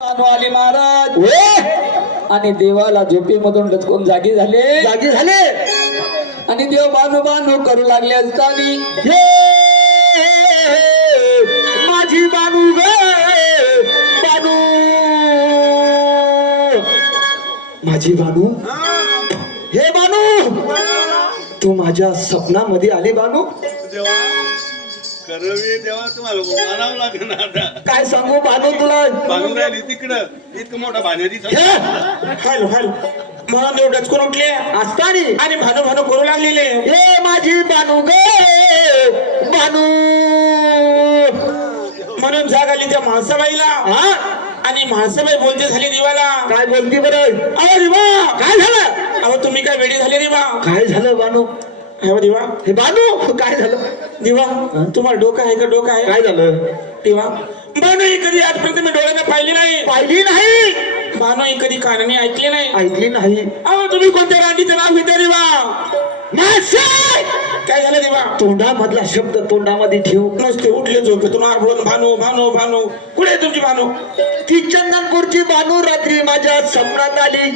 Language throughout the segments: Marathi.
आली महाराज आणि देवाला झोपेमधून डचकून जागी झाले आणि देव बानू बानू करू लागले असताना हे माझी बानू ग बानू, माझी बानू, हे बानू तू माझ्या स्वप्नामध्ये आली बानू. तेव्हा तुम्हाला मानावं लागेल आता. काय सांगू बानू तुला, बांधून राहिली तिकडं इतकं मोठा भाण्याची हॅलो हॅलो म्हणून एवढंच करून उठले असताना आणि भानू भानू करू लागलेले. हे माझी बानू ग बानू म्हणून जाग आली त्या म्हाळसाबाईला. आणि म्हाळसाबाई बोलते झाली देवाला. काय बोलती बरं? अहो देवा काय झालं? अहो तुम्ही काय वेडी झाले देवा? काय झालं बानू? अहो देवा, हे बानू काय झालं? देवा तुम्हाला डोकं आहे का? डोकं आहे? काय झालं देवा? बानू ही कधी आजपर्यंत मी डोळ्याने पाहिली नाही. बानू ही कधी कानाने ऐकली नाही. अहो तुम्ही कोणत्या रांडीचं नाव घेता देवा? काय झालं देवा? तोंडामधला शब्द तोंडामध्ये ठेव. नसते उठले झोपेतून आरबळून भानू भानू भानू. कुठे आहे तुमची भानू? ती चंदनपूरची भानू रात्री माझ्या स्वप्नात आली.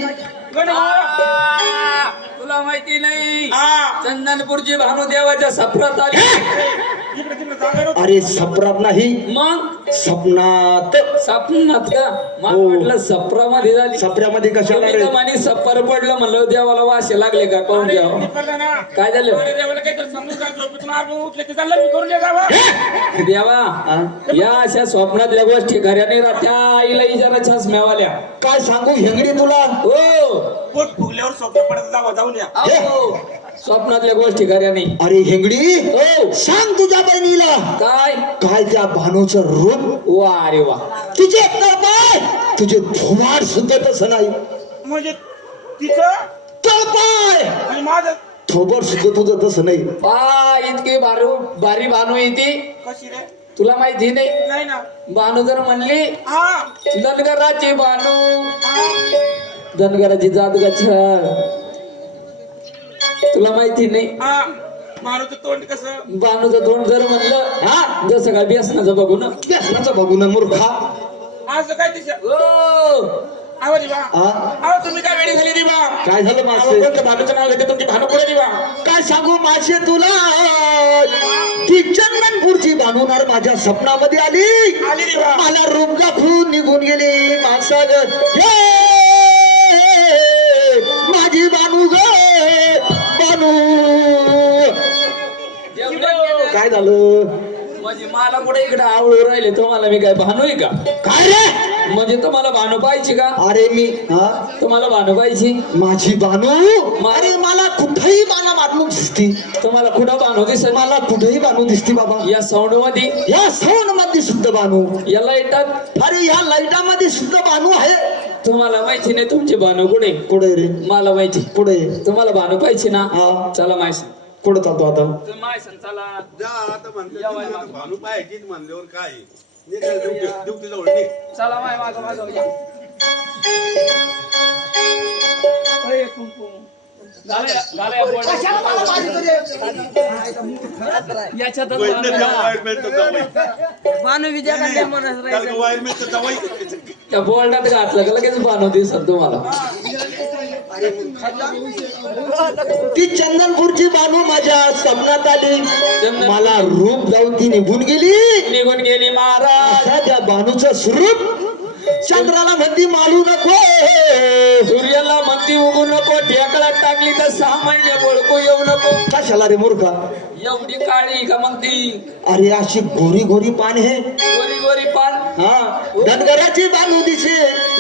तुला माहिती नाही चंदनपूरची भानू देवाच्या सफरात आली. अरे सपरात नाही, मग स्वप्नात. स्वप्नात का? मला वाटलं सफरामध्ये झाली. सपऱ्यामध्ये कशाला रे? आणि सफर पडलं म्हणलं देवाला वाशे लागले का? पाहून घ्यावं काय झालं देवा. या अशा स्वप्नातल्या गोष्टी घराने त्या आईला इजारा छास मिळाल्या. काय सांगू हेंगडी तुला? हो पोट फुगल्यावर स्वप्न पडत जाऊन या. अहो, स्वप्नातल्या गोष्टी घराने. अरे हेंगडी हो सांग तुझ्या बहिणीला काय काय त्या भानूचं रूप. वा रे वा. तुझे तळपाय, तुझे धुमाड सुद्धा तसं नाही. म्हणजे तिचं तळपाय आणि माझं थोबड सुद्धा तुझं तसं नाही. इतकी भारी भानू येते कशी रे? तुला माहिती नाही? नाही ना. भानू जर म्हणली हा धनगराची भानू, धनगराची जात गच्छर. तुला माहिती नाही? हा मारूचं तोंड कसं? भानूचं तोंड जर म्हणलं जसं काय व्यसनाचं बघू ना. व्यसनाचं बघू ना मूर्खा. असं काय तिच्या हो आहो दिवा. अहो तुम्ही काय वेळी झाली दिवा? काय झालं अहो, मासे? कोणतं भानूचं नाव घेते तुमची भानू पुढे दिवा? काय सांगू मासे तुला? ती चंदनपूरची भानूनार माझ्या स्वप्नामध्ये आली. आली दिवा. मला रूप दाखवून निघून गेली. माणसागत माझी बानू ग बानू. काय झालं? म्हणजे मला कुठे इकडे आवडू राहिले तुम्हाला मी काय भानू आहे का? काय रे? म्हणजे तुम्हाला भानू पाहिजे का? अरे मी तुम्हाला भानू पाहिजे? माझी बानू. अरे मला कुठेही बाणा मारून दिसती. तुम्हाला कुठं भानू दिसत? मला कुठेही बानू दिसती बाबा. या साऊंड मध्ये, या साऊंड मध्ये सुद्धा बानू. याला येतात. अरे या लाईटामध्ये सुद्धा बानू आहे. तुम्हाला माहिती नाही तुमची भानू कुठे? पुढे रे मला माहिती. पुढे. तुम्हाला भानू पाहिजे ना? हा. चला माहिती कुठं चालतो आता? चला जा आता म्हणते भानू पाहायचीच म्हणल्यावर काय दुखती जवळ नाही. चला माय मागं मागं या. याच्यातच भानू विजय त्या बोर्डात घातलं का लगेच भानू दिसत तुम्हाला. ती चंदनपूरची बानू माझ्या स्वप्नात आली. मला रूप जाऊन ती निघून गेली महाराज. अशा त्या बानूचं स्वरूप. चंद्राला म्हणती मालू नको, सूर्याला म्हणती उगू नको, ढेकळात टाकली तर 6 महिने बोळकू येऊ नको. कशाला रे मूर्खा? एवढी काळी का मग ती? अरे अशी गोरी गोरी पान हे. गोरी गोरी पान. धनगराची बानू दिसे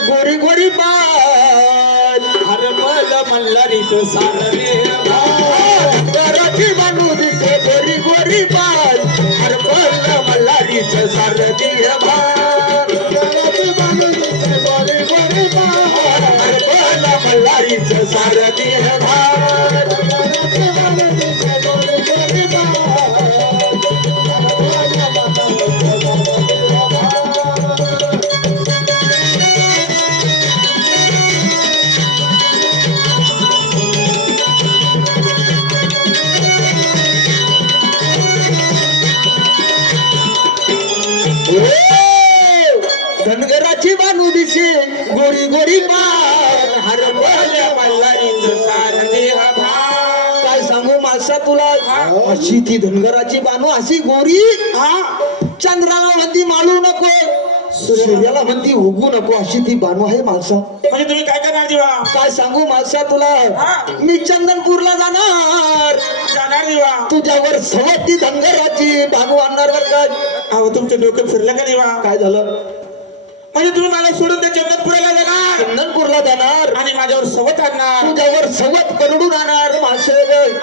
गोरी गोरी पान. अरे बल मल्हारीत सारले धनगराची बानू दिसे गोरी गोरी पान. अरे बल मल्हारीच सारथी भान. मल्हारीच सारथी भान. धनगराची बानू दिसे तुझीशी गोडी गोडी पार हरवल्या मल्हारीचं सार देह भार. काय सांगू मासा तुला अशी ती धनगराची बानू अशी गोरी चंद्राला म्हणती मालू नको सूर्याला म्हणती उगू नको अशी ती बानू आहे मासा. म्हणजे तुम्ही काय करणार दिवा? काय सांगू मासा तुला हा. मी चंदनपूरला जाणार जाणार दिवा? तुझ्यावर सवत ती धनगराची बानू आणणार बर काय. अहो तुमचं डोकं फिरलं का दिवा? काय झालं म्हणजे तुम्ही मला सोडून त्या चंदनपुराला जाणार चंदनपूरला जाणार आणि माझ्यावर सवत आणणार? तुझ्यावर सवत करून आणणार मासे.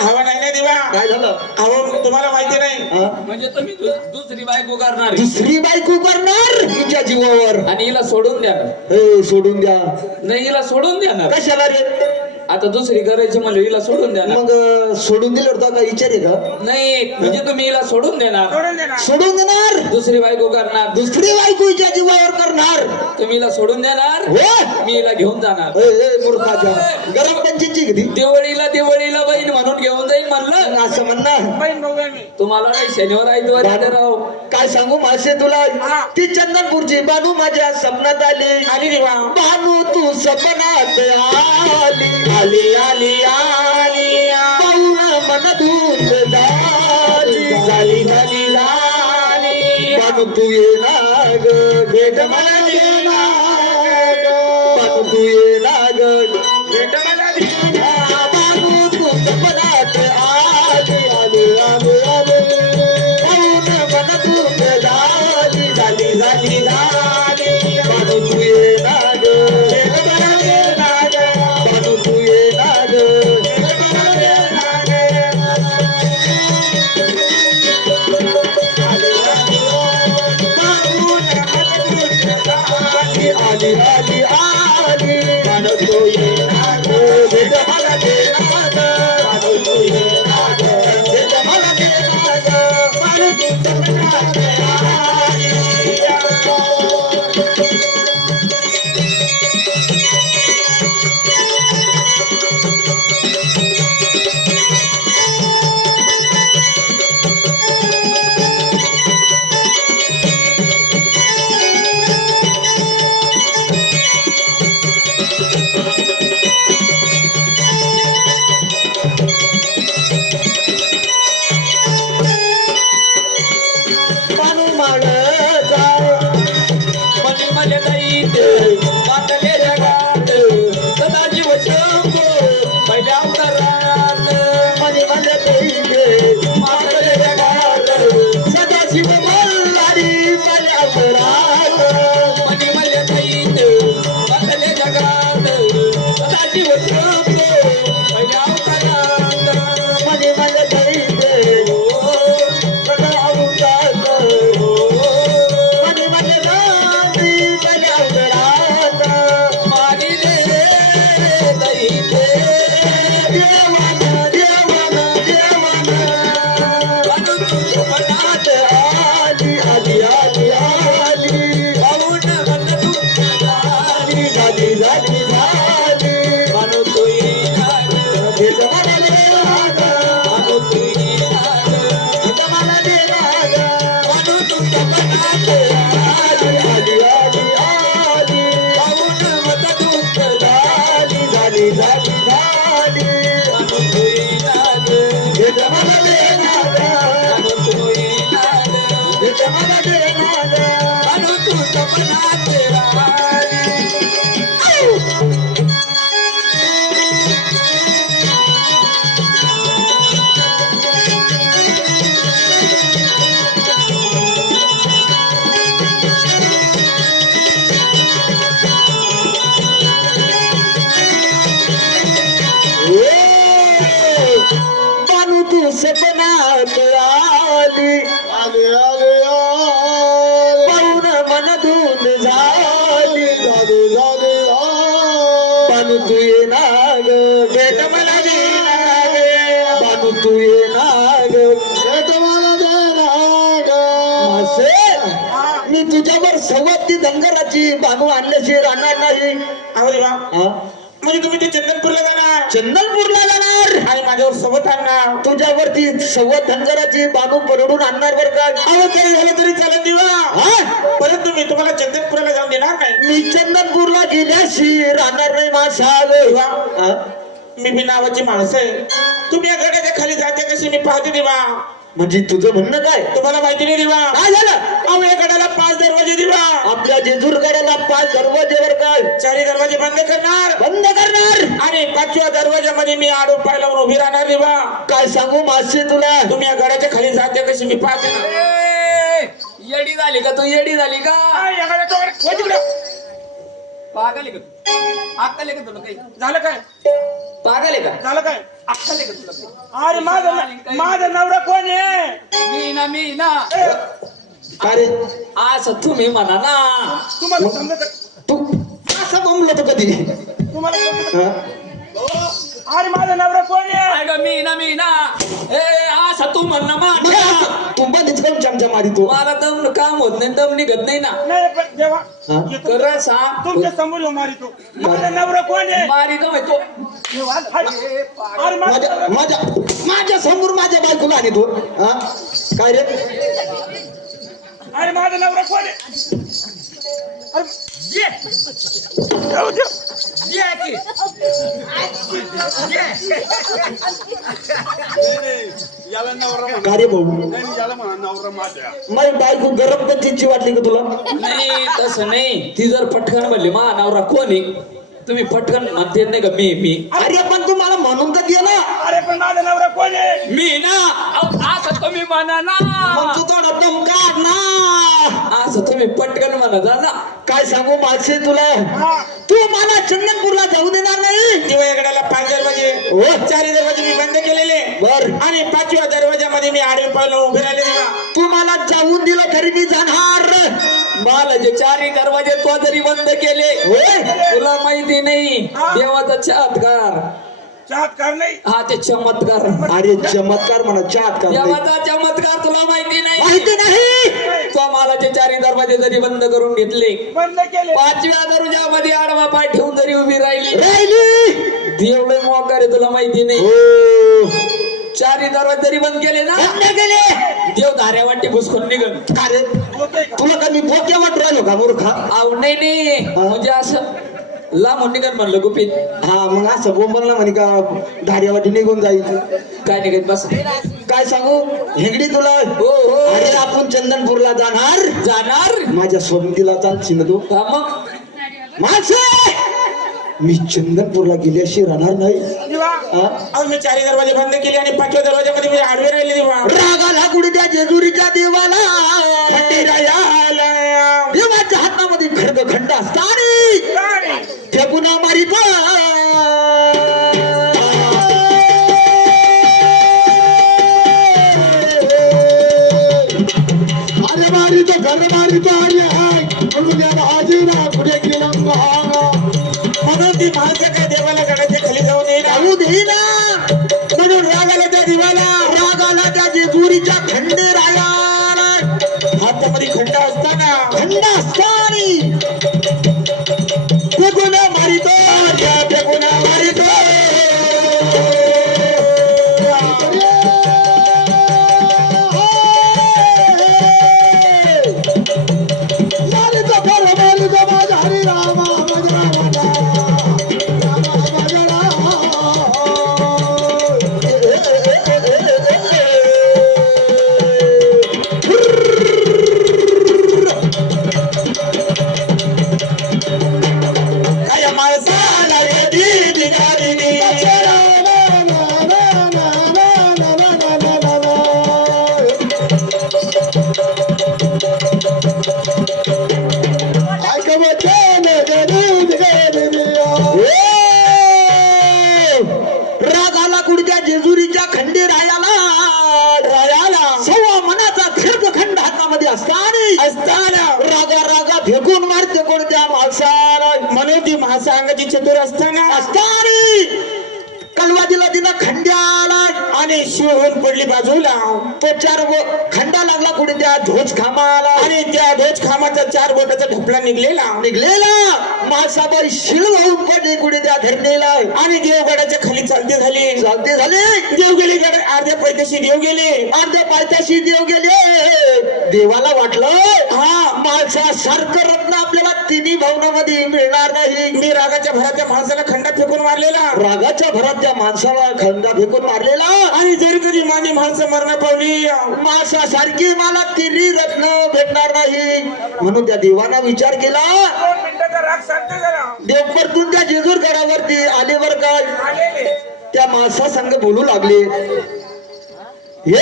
हवा नाही ना दिवा? काय झालं अहो तुम्हाला माहिती नाही हा? म्हणजे तुम्ही दुसरी बायको करणार दुसरी बायको करणार तिच्या जीवावर आणि हिला सोडून द्या. हे सोडून द्या. नाही हिला सोडून देणार. कशाला रे आता दुसरी करायची म्हणजे हिला सोडून द्या. मग सोडून दिलं होतं का विचार आहे का. नाही म्हणजे तुम्ही हिला सोडून देणार, सोडून देणार? सोडून देणार दुसरी बायको करणार, दुसरी बायको हिच्या जीवावर करणार. तुम्ही हिला सोडून देणार, हो मी हिला घेऊन जाणार. मूर्खाच्या गरम पंचायतची कधी दिवाळीला बहीण म्हणून घेऊन जाईल म्हणलं. असं म्हणणार. बहीण भाऊ आहे मी. तुम्हाला नाही शनिवार आयतवार येते राव. काय सांगू मासे तुला हा. ती चंदनपूरची बानू माझ्या स्वप्नात आली. आली दिवा? बानू तू स्वप्नात आली आली आली आली पाहून मन धूत झाली झाली झाली झाली. बानू तू ये ना ग भेट मला दे ना ग. बानू तू ये ना ग भेट मला दे. बानू तू स्वप्नात आली आली आली आली पाहून मन धूत झाली झाली झाली झाली. बानू तू ये ना ग भेट मला दे ना ग. बानू तू ये ना ग भेट मला दे ना ग. आली आली बाबूला मदत आली आली आली बानू तू ये ना ग भेट मला दे ना ग बानू तू ये ना ग भेट मला दे ना ग बानू तू स्वप्नात आली. बानू माळ जाय मनी मले दैते वाटले जगात सदा जीव शंभो पहिल्या अवतारात. मनी मला देईले वाटले जगात सदाशिव मल्हारी माझ्या घरात. मनी मले दैते वाटले जगात सदा जीव शंभो पहिल्या अवतारात. मनी मला देईले सदा अवतार. मनी मला गांधी माझ्या घरात. मारिले दैते देवान देवान देवान बानू तू मनात आली आली आली आली पाहून मन दुःख झाली. झाली झाली झाली बानू तू येणार, भेट मला दे ना ग. बानू तू येणार, भेट मला दे ना ग. बानू तू स्वप्नात आली आली आली आली पाहून मन दुःख झाली. झाली झाली झाली बानू तू येणार, भेट मला दे ना ग. बानू तू येणार, भेट मला दे ना ग. बानू तू स्वप्नात राहिली. बानू तू सपनात आली आली आली पाहून मन धून झाली झाली झाली बानू तू ये ना ग भेट मला दे ना ग. बानू तू ये ना ग भेट मला दे ना ग. मासे मी तुझ्यावर सवत ती धनगराची बानू आणल्याशी राहणार नाही. अहो देवा, हा म्हणजे तुम्ही ते चंदनपूरला जाणार चंदनपूरला जाणार आणि माझ्यावर सोबत आणणार. तुझ्यावरती सव्वा धनगराची बानू परडून आणणार बर का? अहो काही झालं तरी चालेल दिवा, हा? परंतु मी तुम्हाला चंदनपुराला जाऊन देणार नाही. मी चंदनपूरला गेल्याशी राहणार नाही माशाल. दिवा, मी बी नावाची माणसं आहे. तुम्ही या गड्याच्या खाली जाते कशी मी पाहते दिवा. म्हणजे तुझं म्हणणं काय? तुम्हाला माहिती नाही दिवा, काय झालं? अहो या गडाला 5 दरवाजे दिवा. आपल्या जेजूरगडाला 5 दरवाजेवर काय? 4 दरवाजे बंद करणार बंद करणार. आणि 5व्या दरवाजामध्ये मी आडो पाय लावून उभी राहणार दिवा. काय सांगू मासे तुला? तुम्ही या गडाच्या खाली जाते कशी मी पाहते ना. ए, येडी झाली का तू? येडी झाली का? या गड्याच्या वर- वर तिकडं. पागल आहे का तू? अक्कल आहे का तुला काही? झालं काय? पागल आहे का? झालं काय? अक्कल आहे का तुला काही? अरे माझा नवरा कोण आहे? मी ना अरे असं तुम्ही म्हणा ना. तुम्हाला समजत तू असं बोंबलो तू कधी? तुम्हाला समजत हा? अरे माझा नवरा कोण आहे? अगं मी ना ए असं तू म्हण ना मग मा. असं तू बंदच करून चमचा मारी तू. मला दम काम होत नाही, दम निघत नाही ना. नाही पण जेव्हा हा? कर सांग. तुमच्या समोर येऊ मारी तो. माझा नवरा कोण आहे? मारी तो तो अरे माझा माझ्या नवरा- माझ्या माझ्या समोर माझ्या बायकोला आणि तू हा? काय रे? अरे माझा नवरा कोण आहे? अरे ये. जाऊ दे. ये की. याला नवरा म्हणा. का रे भाऊ? नाही, याला म्हणा नवरा माझ्या. माझी बायको गरम पत्तीची वाटली का तुला? नाही तसं नाही. ती जर पटकन म्हणली मा नवरा कोण आहे, तुम्ही पटकन म्हणते नाही का मी अरे पण तू मला म्हणून तर दे ना. अरे पण माझा नवरा कोण आहे? मी ना. अहो, असं तुम्ही म्हणा ना. मग तू थोडा दम काढ ना. असं तुम्ही पटकन म्हणा जा ना. काय सांगू मासे तुला? हा. तू मला चंदनपूरला जाऊ देणार नाही. दिवा या गडाला 5 दरवाजे, हो. 4 दरवाजे मी बंद केलेले बर. आणि 5व्या दरवाजामध्ये मी आडवे पाय लावून उभे राहिले दिवा. तू मला जाऊन दिलं तरी मी जाणार. मला जे 4 दरवाजे तो जरी बंद केले, होय? तुला माहिती नाही हा. देवाचा चमत्कार. चमत्कार नाही. हा ते चमत्कार. अरे चमत्कार म्हणा चात का देवाचा चमत्कार तुला माहिती नाही. माहिती नाही. तो मला जे 4 दरवाजे जरी बंद करून घेतले, बंद केले. 5व्या दरवाजामध्ये आडवा पाय ठेवून जरी उभी राहिली, राहिली. देव लय मोकार आहे, तुला माहिती नाही. हो. 4 दरवाजे जरी बंद केले ना, बंद केले. देव धाऱ्या वाटी भुसकून निघन. का रे? होतंय का? तुला का मी बोक्या वाट राहिलो का मूर्खा? आव नाही म्हणजे असं लांबून निघन म्हणलं गुपित. हा मग असं बोंबलला म्हणे का धार्यावाटी निघून जाईल. काय निघत बस. काय सांगू हेगडी तुला? हो हो अरे आपण चंदनपूरला जाणार. जाणार. माझ्या सोबतीला चालशी ना तू? हा मग माणसे मी चंदनपूरला गेल्याशी राहणार नाही. दिवा. हा? अहो मी 4 दरवाजे बंद केले आणि 5व्या दरवाजामध्ये मी आडवे राहिले दिवा. रागाला गुडद्या जेजुरीच्या देवाला खंडेरायाला. देवाच्या हातामध्ये खडग खंड असताना काय? फेकून मारित. अरे मारितो घर मारितो आणि हाय म्हणून या हाजीरा पुढे गेला म्हणून ती माणसं काय देवाला गडाच्या खाली जाऊ देईना. जाऊ देईना. म्हणून रागाला त्या देवाला रागाला त्या जेजुरीच्या खंडेरायाला हातामध्ये खंड असताना खंड असताना फेकून मारितो. फेकून मारितो. मारितो खरं मारितो माझा हरी रामा माझा काय माणसाला येती दिगारीनी. रागाला कुडत्या जेजुरीच्या खंडेरायाला सव्वा मनाचा खर्च खंड हातामध्ये असताना रागा रागा फेकून मारते कोणत्या माणसाला. म्हणून ती माणसं अंगाची चतुर असताना असताना कलवा दिला तिला खंड्याला आणि शिवहून पडली बाजूला. तो खंडा लागला कुठे त्या ध्वज खामाला आणि त्या ध्वज खामाचा 4 बोटाचा ढपला निघलेला. मासाबाई शिळ वाहून पडली कुठे त्या धरणीला. आणि देवगडाच्या खाली चालते झाले. देव गेले अर्ध्या पायथ्याशी देव गेले. अर्ध्या पायथ्याशी देव गेले. देवाला वाटलं हा माणसासारखं रत्न आपल्याला तिन्ही भवनामध्ये मिळणार नाही. मी रागाच्या भरात त्या माणसाला खंडा फेकून मारलेला. रागाच्या भरात त्या माणसाला खंडा फेकून मारलेला. आणि जर कधी माझी माणसं मरण पावली माणसासारखी मला तिन्ही रत्न भेटणार नाही. म्हणून त्या देवाना विचार केला. देव परतून त्या जेजूर गडावरती आले बर काय. त्या माणसा संग बोलू लागले. हे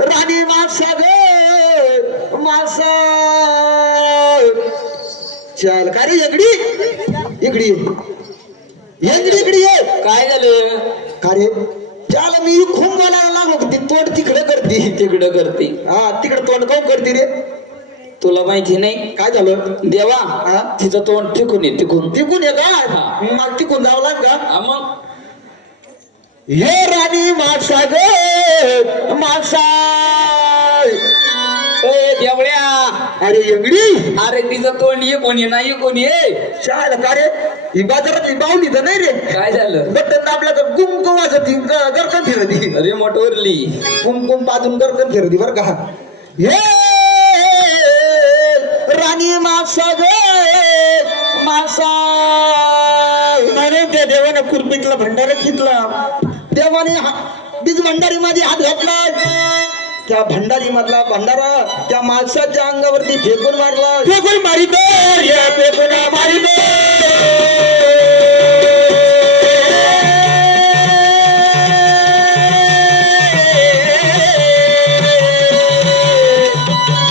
राणी माणसा ग माणसा चल का रे इकडी इकडी इकडी ये. काय झालं? का रे चल मी खूप बोलायला लागलो. ती तोंड तिकडे करते. तिकडं करते. हा तिकडे तोंड काऊन करते रे. तुला माहिती नाही काय झालं देवा? हा? तिचं तोंड टिकून आहे तिकून. तिकून ये हा. का मग तिकून जावं लाग का. हा मग हे राणी माणसा ग माणसा. ए देवळ्या, अरे एंगडी अरे तिचं तोंड ये कोणी नाही कोणी. शाळ का रे ही बाजारात बावली तर नाही रे. काय झालं? बटन आपल्या कुमकुम वाजती गरकन फिरती. रिमोट वरली. कुमकुम पाजून गरकन फिरती बर का. हे राणी माणसा ग माणसा. म्हणून त्या देवानं कुरपीतला भंडारा घेतला. देवाने बीज भंडारी मध्ये हात घातला. त्या भंडारी मधला भंडारा त्या माणसाच्या अंगावरती फेकून मारला. फेकून मारितो फेकून मारितो.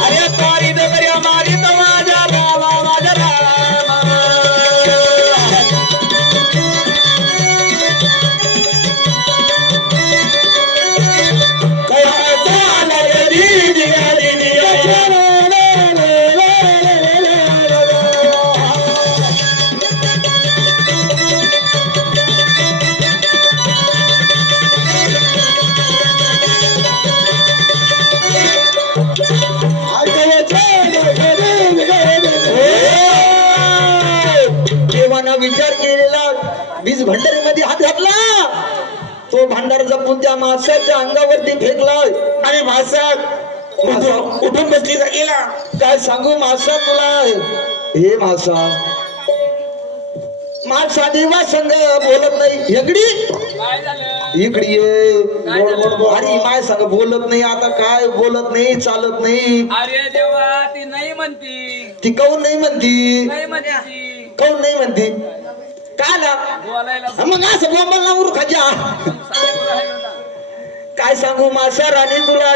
अरे मारितो करिया मारितो माझ्या बाबा माझ्या देवानं विचार केलेला. बीज भंडारी मध्ये हात घातला. तो भांडार जपून त्या माणसाच्या अंगावरती फेकला. आणि मासा उठून बसली गेला. काय सांगू मासा तुला. हे मासा माणसा देवा संग बोलत नाही. इकडी काय झालं? इकडी ये. अरे माय संग बोलत नाही. आता काय बोलत नाही चालत नाही. अरे देवा, ती नाही म्हणती. ती काऊन नाही म्हणती. नाही म्हणती. काऊन नाही म्हणती. काय ना बोलायला मग असं बोंबल ना उरखाच्या. काय सांगू मासा राणी तुला.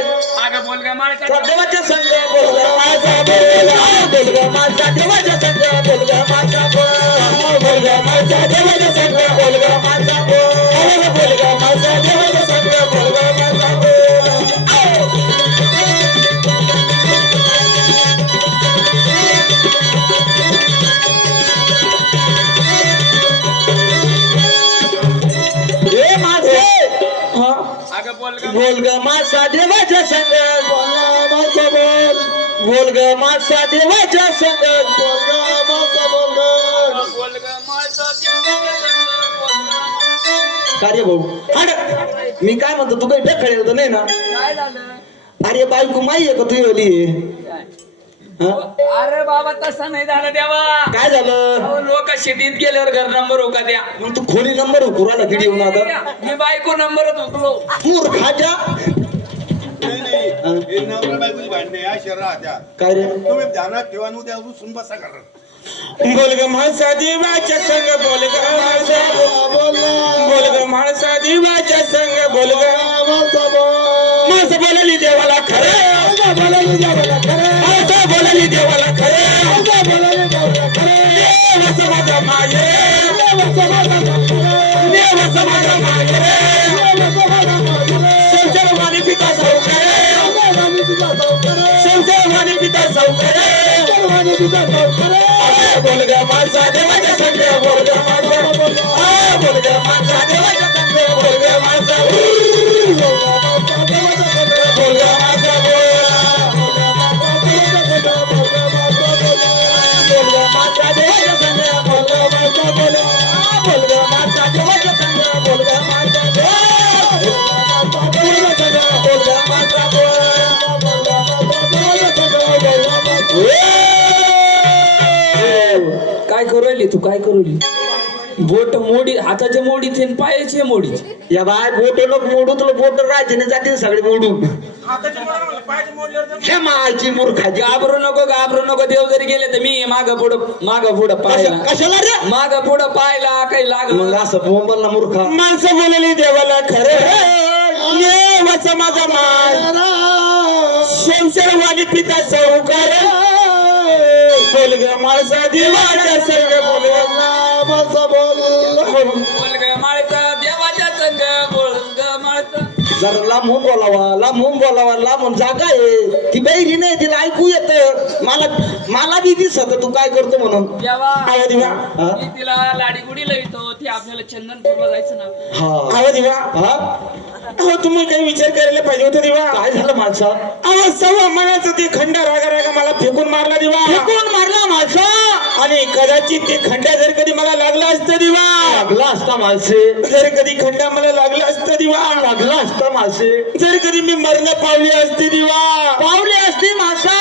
अगं बोल ग माणसा. देवाच्या संग बोलगा माझा बोलगा माझा देवाच्या संग बोलगा माझा बोलगा माझा देवाच्या संग बोलगा माझा बोलगा माझा देवाच्या संग बोलगा माझा हे माझे हा अगं बोल ग. बोल ग मासा देवाच्या संग बोल ग मासा देवाच्या संग बोल ग माणसा. का रे भाऊ हाड. मी काय म्हणतो तू काही ढेकळे होत नाही ना. काय झालं? अरे बायको माई आहे का तुझी ओली. अरे बाबा तसं नाही झालं देवा. काय झालं. लोक शेतीत गेल्यावर घर नंबर होका द्या. मग तू खोली नंबर उकराला किती येऊन आता. मी बायको नंबरच उकलो. मूर्खाच्या. नाही हे नवरा बायकोची भांडणे या शहरात. काय रे तुम्ही ध्यानात ठेवा न त्या रुसून बसा करा. बोलग माणसा देवाच्या संग बोलग माणसा बोलग माणसा देवाच्या संग बोलग माणसं बोलली देवाला खरं. बोलली देवाला खरं. माणसं बोलली देवाला खरं. बोलली देवाला खरं. देव समाजा माझे. देव समाजा माझे. संचरवाणी पिता सौकरे. संचरवाणी पिता सौकरे. बोलगा माझा देवाच्या संग बोलगा माझा बोलगा माणसा देवाच्या संग बोल ग माणसा बोल ग माणसा माता देवाच्या संग बोल ग माता बोल ग माता देवाच्या संग बोल ग माता बोल ग माता काय करू राहिली तू काय करू राहिली बोट मोडी हाताच्या मोडीचे आणि पायाचे मोडीचे या बाय बोट लोक मोडू तुला बोट राहायचे नाही जाते सगळे मोडून हे मायची मूर्खाची घाबरू नको देव जरी गेले तर मी माग पुढं पाहिला कशाला रे माग पुढं पाहिला काही मग लागलं असं बोंबलला मूर्खा माणसं बोलली देवाला खरं देवाचा माझा मान संसारवाणी पिता चौकार बोल ग माणसा देवाच्या संग बोल बोल ग माळचा देवाच्या संग बोल ग माळचा जरा लांबून बोलावा लांबून जागा आहे ती बैरी नाही तिला ऐकू येत मला बी दिसत तू काय करतो म्हणून देवा आवा दिवा हा? मी तिला लाडी गुडी लावतो ती आपल्याला चंदनपूरला जायचं ना हा आवा दिवा हा अहो तुम्ही काही विचार करायला पाहिजे होता दिवा काय झालं माणसा अहो सव्वा मनाचं ते खंड रागा मला फेकून मारला दिवा कोण मारला माणसा आणि कदाचित ते खंडा जर कधी मला लागला असतं दिवा लागला असता माणसे जर कधी खंडा मला लागला असतं दिवा लागला असता माणसे जर कधी मी मरण पावली असते दिवा पावले असते माणसा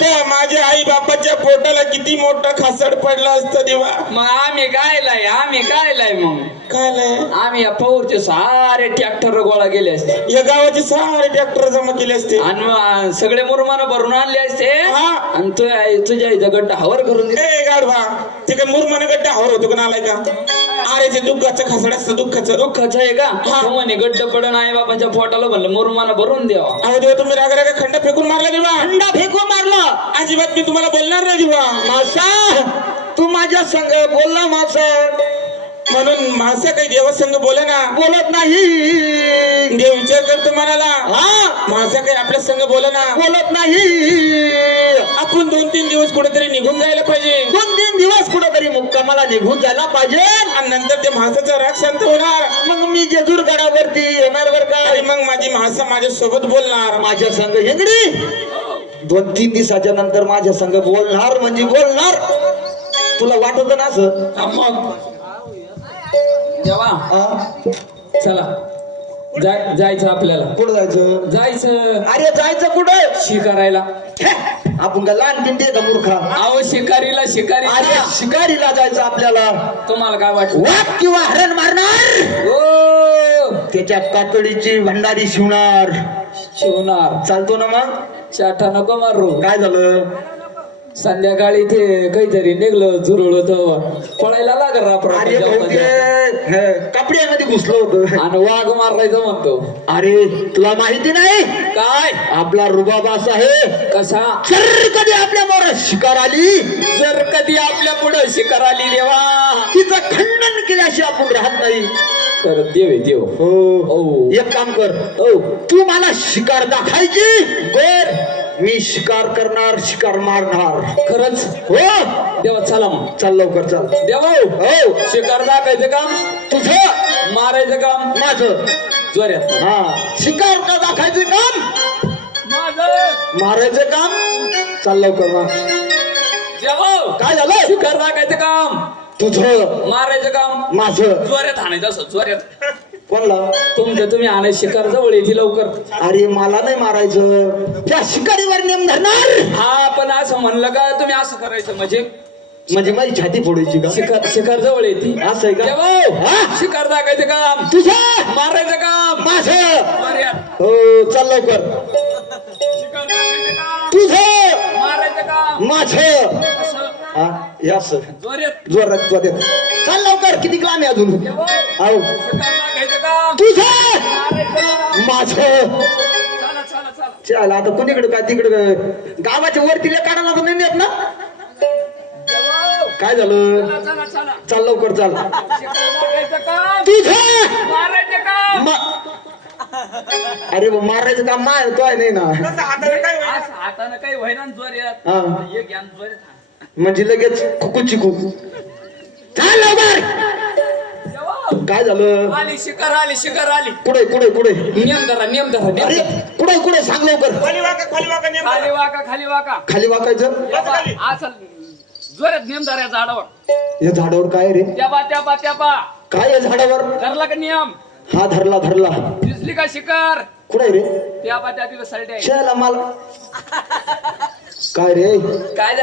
त्या माझ्या आई बापाच्या पोटाला किती मोठा खासड पडला असतं दिवा मग आम्ही काय लाय मग काय लय? आम्ही या पौरचे सारे ट्रॅक्टर गोळा केले असते या गावाचे सारे ट्रॅक्टर जमा केले असते आणि मग सगळे मुरमानं भरून आणले असते हा. आणि तुझ्या इथं गड्डा हवर करून दिले ए गाढवा ते काय मुरमान गड्डा हवर होतो का नालाय का अरे ते दुःखाचं खासड असतं दुःखाचं दुःखाचं आहे का हा. तो म्हणे गड्ड पडून आई बाबाच्या पोटाला म्हणलं मुरमानं भरून द्यावा अहो देवा तुम्ही रागा खंड फेकून मारला दिवा अंडा फेकून मारला अजिबात मी तुम्हाला बोलणार नाही दिवा मासा तू माझ्या संग बोलला मासा म्हणून माणसं काही देवासंग बोला ना बोलत नाही देव विचार करतो मनाला हा माणसं काही आपल्या संग बोला ना बोलत नाही आपण 2-3 दिवस कुठेतरी निघून जायला पाहिजे 2-3 दिवस कुठेतरी मुक्कामाला निघून जायला पाहिजे आणि नंतर त्या माणसाचा राग शांत होणार मग मी जेजूर गडावरती येणार बर का आणि मग माझी माणसं माझ्या सोबत बोलणार माझ्या संग हेंगडी 2-3 दिवसाच्या नंतर माझ्या संग बोलणार म्हणजे बोलणार तुला वाटत ना असं मग देवा हा? चला जायचं आपल्याला कुठं जायचं अरे जायचं कुठं शिकारायला हे, आपण का लहान पिंडी का मूर्खा अहो शिकारीला अरे शिकारीला जायचं आपल्याला तुम्हाला काय वाटतं वाघ किंवा हरण मारणार ओ त्याच्या कातडीची भंडारी शिवणार शिवणार चालतो ना मग चाटा नको मारू काय झालं संध्याकाळी ते काहीतरी निघलं जुरळ होत पळायला लागल अरे भाऊ ते कपड्यामध्ये घुसलो होतं आणि वाघ मारायचं म्हणतो अरे तुला माहिती नाही काय आपला रुबाब असा आहे कसा जर कधी आपल्या मोर शिकार आली जर कधी आपल्या पुढे शिकार आली देवा तिचं खंडन केल्याशिवाय आपण राहत नाही तर देव आहे, देव हो एक काम कर तू मला शिकार दाखायची बर मी शिकार करणार शिकार मारणार खरंच हो देवा चला मग चल लवकर चल देवा हो शिकार दाखायचं काम तुझं मारायचं काम माझं जोऱ्यात हा शिकार का दाखायचं काम माझं मारायचं काम चल लवकर मग देवा काय झालं शिकार दाखायचं काम तुझं मारायचं काम माझं जोऱ्यात आणायचं असं जोऱ्यात कोणला तुम्ही आणा शिकार जवळ येते लवकर अरे मला नाही मारायचं त्या शिकारीवर नेम धरणार हा पण असं म्हणलं का तुम्ही असं करायचं म्हणजे माझी छाती फोडायची का शिकार जवळ येते असं आहे का देवा हा? शिकार दाखायचं काम तुझं मारायचं काम माझं जोऱ्यात हो चल लवकर शिकार दाखायचं काम तुझं मारायचं काम माझं असं हा हे असं जोऱ्यात जोरात जोरात चल लवकर किती लांब आहे अजून देवा आहो शिकार दाखायचं काम तुझं मारायचं काम माझं चला चला चला चल आता कोणीकडे काय तिकडे गावाच्या वरती काढायला तर नाही येत ना देवा काय झालं चला चला चला चल लवकर चल शिकार दाखायचं काम तुझं मारायचं काम अरे भाऊ, मारायचं काम मार तो आहे नाही ना असं हातानं काही व्हायना जोऱ्यात हा एक घ्या आणि जोऱ्यात म्हणजे लगेच कुकू चिकू चाल लवकर देवा काय झालं? आली शिकार आली कुठे कुठे कुठे? नियम धरा अरे कुठे कुठे सांग लवकर. खाली वाका नेम खाली वाका खाली वाकायचं. असं जोरात नियम धरा या झाडावर. या झाडावर काय रे? त्या काय या झाडावर? धरला का नियम? हा धरला. दिसली का शिकार? कुठे रे? त्या तिथं सलटे आहे. शाला मला काय रे? काय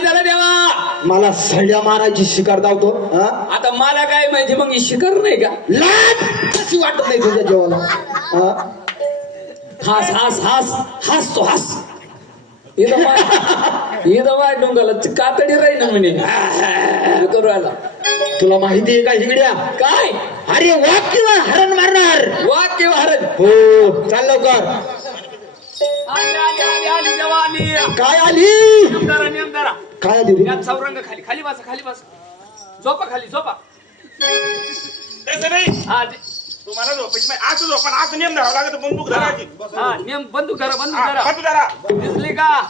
झालं देवा? मला सळ्या मारायची शिकार दावतो. हा? आता मला काय माहिती मग ही शिकार नाही का? लाज कशी वाटत नाही तुझ्या जेवाला? हा? हास तो हास. इथं वाय डोंगाला कातडी राही ना म्हणे करू आला. तुला माहिती आहे का हिगड्या? काय? अरे वाघ किंवा हरण मारणार. वाघ किंवा हरण? हो चाल लवकर. आली देवा आली. काय आली? नियम धरा. काय आली रे? यात चौरंग खाली बस. झोपा. तसं नाही हा तुम्हाला झोपायची नाही. असं झोपा असं नेम धरावं लागत. बंदूक धरायची. नियम बंदूक धरा. बंदूक धरा. दिसली का?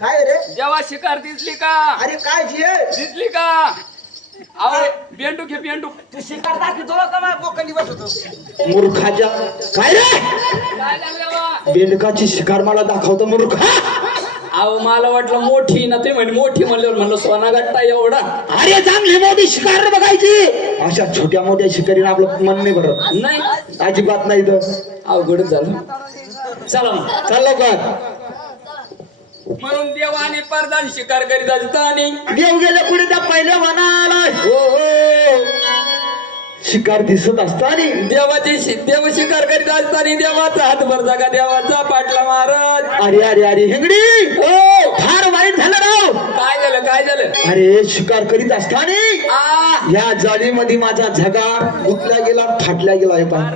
काय रे? जेव्हा शिकार दिसली का? अरे काय दिसली का? अहो बेंडूक हे बेंडूक. शिकार दाखवतो का मग कोकणी बसवतो. मूर्खाच्या काय रे? काय झालं देवा? बेंडकाची शिकार मला दाखवतो मूर्खा. अहो मला वाटलं मोठी ना ते म्हणे मोठी म्हणल्यावर म्हणलं सोना गट्टा एवढा. अरे चांगली मोठी शिकार बघायची. अशा छोट्या मोठ्या शिकारीने आपलं मन नाही भरत. नाही अजिबात नाही तर अवघड झालं. चला मग. चाललो का? म्हणून देवाने परदान शिकार करीत असताना देव गेले पुढे त्या पहिल्या वनाला. हो शिकार दिसत असताना देव शिकार करीत असताना देवाचा हातभर जागा देवाचा पाटला महाराज. अरे हिंगडी हो फार वाईट झालं राव. काय झालं? अरे शिकार करीत असताना या जाळीमध्ये माझा झगा गुतल्या गेला फाटल्या गेला. हे पहा